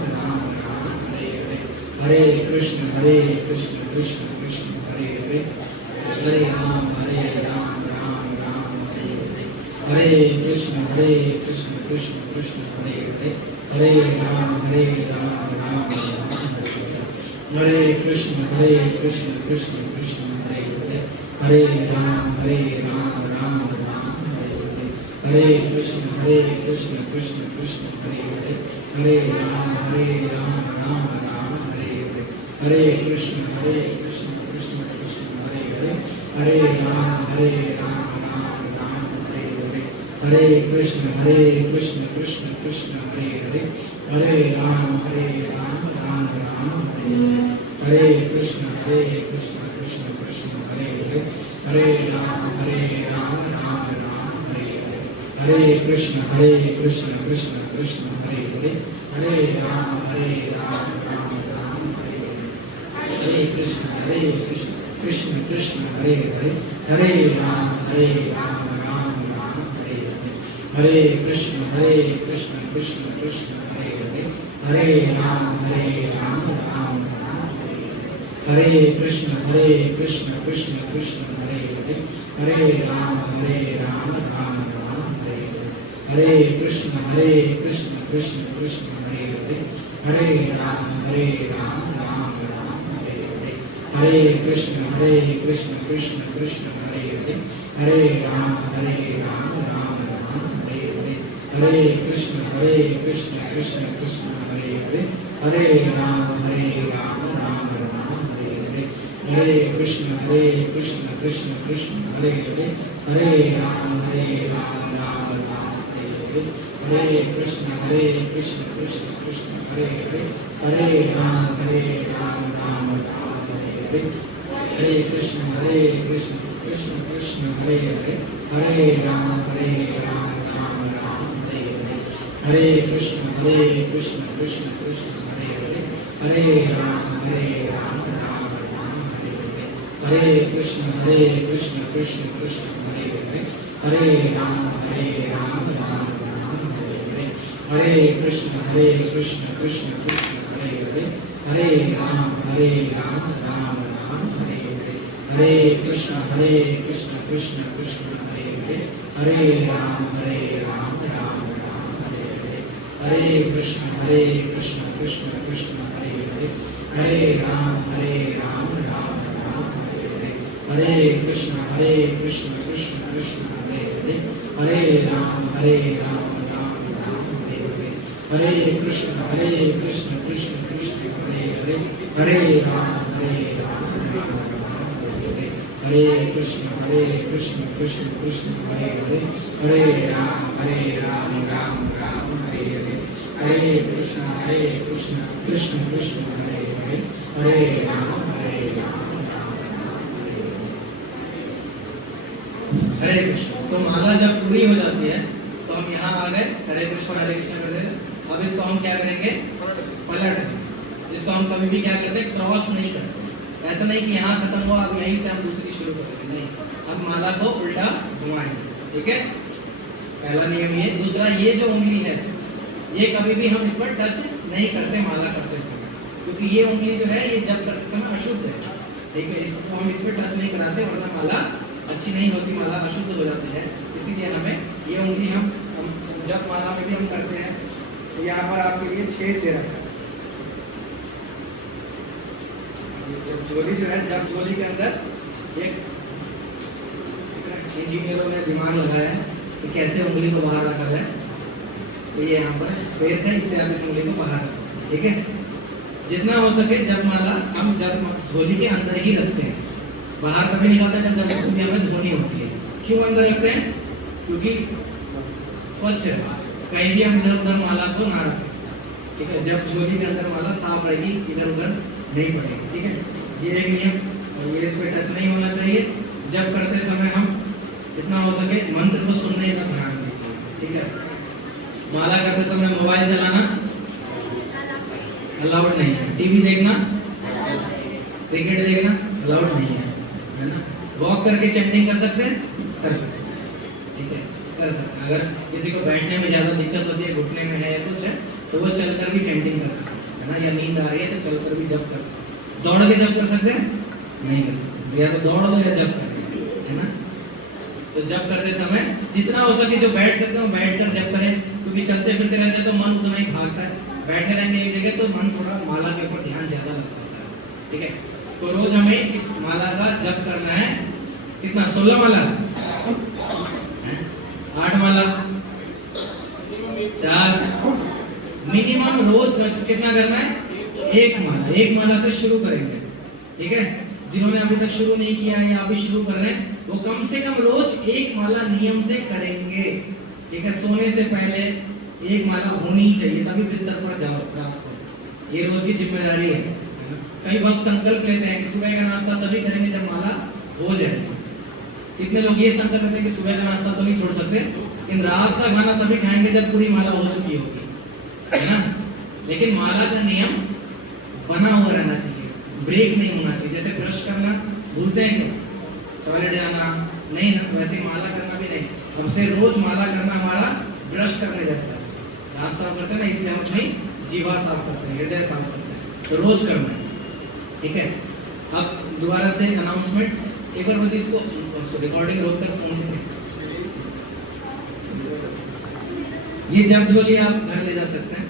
राम राम हरे हरे, हरे कृष्ण कृष्ण कृष्ण हरे हरे, हरे राम राम राम हरे हरे, हरे कृष्ण कृष्ण कृष्ण हरे हरे, हरे राम राम राम हरे हरे, हरे कृष्ण कृष्ण कृष्ण हरे हरे, हरे राम राम राम हरे हरे, हरे कृष्ण कृष्ण कृष्ण हरे हरे, हरे राम राम राम हरे हरे, हरे कृष्ण कृष्ण कृष्ण हरे हरे, हरे राम राम राम हरे हरे, हरे कृष्ण कृष्ण कृष्ण हरे हरे, हरे राम राम राम हरे हरे, हरे कृष्ण कृष्ण कृष्ण हरे हरे, हरे राम राम राम हरे हरे, हरे कृष्ण कृष्ण कृष्ण हरे हरे, हरे राम राम राम हरे हरे, हरे कृष्ण कृष्ण कृष्ण हरे हरे, हरे राम राम राम हरे हरे, हरे कृष्ण कृष्ण कृष्ण हरे हरे, हरे राम राम राम हरे हरे, हरे कृष्ण कृष्ण कृष्ण हरे हरे, हरे राम राम राम हरे हरे, हरे कृष्ण कृष्ण कृष्ण हरे हरे, हरे राम राम राम हरे हरे, हरे कृष्ण कृष्ण कृष्ण हरे हरे, हरे राम राम राम हरे हरे, हरे कृष्ण कृष्ण कृष्ण हरे हरे, हरे राम राम राम हरे हरे, हरे कृष्ण कृष्ण कृष्ण हरे हरे, हरे राम राम राम हरे हरे, हरे कृष्ण कृष्ण कृष्ण हरे हरे, हरे राम राम राम हरे हरे, हरे कृष्ण कृष्ण कृष्ण हरे हरे, हरे राम राम राम हरे हरे, हरे कृष्ण कृष्ण कृष्ण हरे हरे, हरे राम राम राम हरे हरे, हरे कृष्ण कृष्ण कृष्ण हरे हरे, हरे राम राम राम हरे हरे, हरे कृष्ण कृष्ण कृष्ण हरे हरे, हरे राम राम राम हरे हरे, हरे कृष्ण कृष्ण कृष्ण हरे हरे, हरे राम राम राम हरे हरे, हरे कृष्ण कृष्ण कृष्ण हरे हरे, हरे राम राम राम हरे हरे, हरे कृष्ण कृष्ण कृष्ण हरे हरे, हरे राम हरे कृष्ण कृष्ण कृष्ण हरे हरे हरे राम राम राम हरे हरे हरे कृष्ण कृष्ण कृष्ण हरे हरे हरे राम राम हरे कृष्ण। तो माला जब पूरी हो जाती है तो हम यहाँ आ गए, हरे कृष्ण करते हैं। अब इसको हम क्या करेंगे, पलट देंगे। इसको हम कभी भी क्या करते हैं, क्रॉस नहीं करते। ऐसा नहीं कि यहाँ खत्म हुआ अब यहीं से हम दूसरी शुरू करेंगे, नहीं, अब माला को उल्टा घुमाएंगे। ठीक है, पहला नियम ये। दूसरा, ये जो उंगली है ये कभी भी हम इस पर टच नहीं करते माला करते समय, क्योंकि ये उंगली जो है ये जब करते समय अशुद्ध है। ठीक है, इसको हम इस पर टच नहीं कराते, वरना माला अच्छी नहीं होती, माला अशुद्ध हो जाती है। इसीलिए हमें ये उंगली हम जब माला में भी हम करते हैं तो यहाँ पर आपके लिए छेद दे रखा है। झोली जो है, जब झोली के अंदर एक इंजीनियरों ने दिमाग लगाया है कि कैसे उंगली को बाहर रखा जाए, तो ये यहाँ पर स्पेस है, इससे आप इस उंगली को बाहर रख सकते हैं। ठीक है, जितना हो सके जब माला हम जब झोली के अंदर ही रखते हैं, बाहर तभी निकालते हैं जब झोली हमें धोनी होती है। क्यों अंदर रखते हैं, क्योंकि स्वच्छ है, कहीं भी हम इधर उधर माला को ना रखें। ठीक है, जब झोली के अंदर माला साफ रहेगी, इधर उधर नहीं पड़ेगी। ठीक है, ये एक नियम, और ये इस पर टच नहीं होना चाहिए। जब करते समय हम जितना हो सके मंत्र को सुनने का ध्यान दीजिए। ठीक है, माला करते समय मोबाइल चलाना अलाउड नहीं है, टीवी देखना, क्रिकेट देखना अलाउड नहीं है ना। वॉक करके चैंटिंग कर सकते हैं, कर सकते हैं। ठीक है, कर सकते हैं। अगर किसी को बैठने में ज़्यादा दिक्कत होती है, घुटने में है या कुछ है, तो वो चलकर भी चैंटिंग कर सकते हैं ना, या नींद आ रही है तो चलकर भी जप कर सकते हैं। दौड़ के जप कर सकते हैं, नहीं कर सकते, या तो दौड़ लो या जप करें, है ना। तो जप करते समय जितना हो सके जो बैठ सकते हो बैठ कर जप करें, क्योंकि चलते फिरते रहते हैं तो मन उतना ही भागता है। बैठे रहेंगे एक जगह तो मन थोड़ा माला के ऊपर ध्यान ज्यादा लग पाता है। ठीक है, तो रोज हमें इस माला का जप करना है। कितना, 16 माला, 8 माला, 4, मिनिमम रोज कितना करना है, 1 माला। 1 माला से शुरू करेंगे। ठीक है, जिन्होंने अभी तक शुरू नहीं किया है या अभी शुरू कर रहे हैं, वो कम से कम रोज 1 माला नियम से करेंगे। ठीक है, सोने से पहले 1 माला होनी चाहिए, तभी बिस्तर पर जाओ रात को। ये रोज की जिम्मेदारी है। कई वक्त संकल्प लेते हैं कि सुबह का नाश्ता तभी करेंगे जब माला हो जाए। कितने लोग ये संकल्प लेते हैं कि सुबह का नाश्ता तो नहीं छोड़ सकते, लेकिन रात का खाना तभी खाएंगे जब पूरी माला हो चुकी होगी, है ना। लेकिन माला का नियम बना हुआ रहना चाहिए, ब्रेक नहीं होना चाहिए। जैसे ब्रश करना भूलते हैं क्या, टॉयलेट जाना नहीं ना, वैसे माला करना भी नहीं। अब से रोज माला करना हमारा ब्रश करने जैसा है। दांत साफ करते हैं ना, इसलिए हम अपनी जीवा साफ करते हैं, हृदय साफ करते हैं, तो रोज करना है। ठीक है, अब दोबारा से अनाउंसमेंट एक बार मुझे इसको रिकॉर्डिंग रोक कर फोन देंगे। ये जब झोली आप घर ले जा सकते हैं।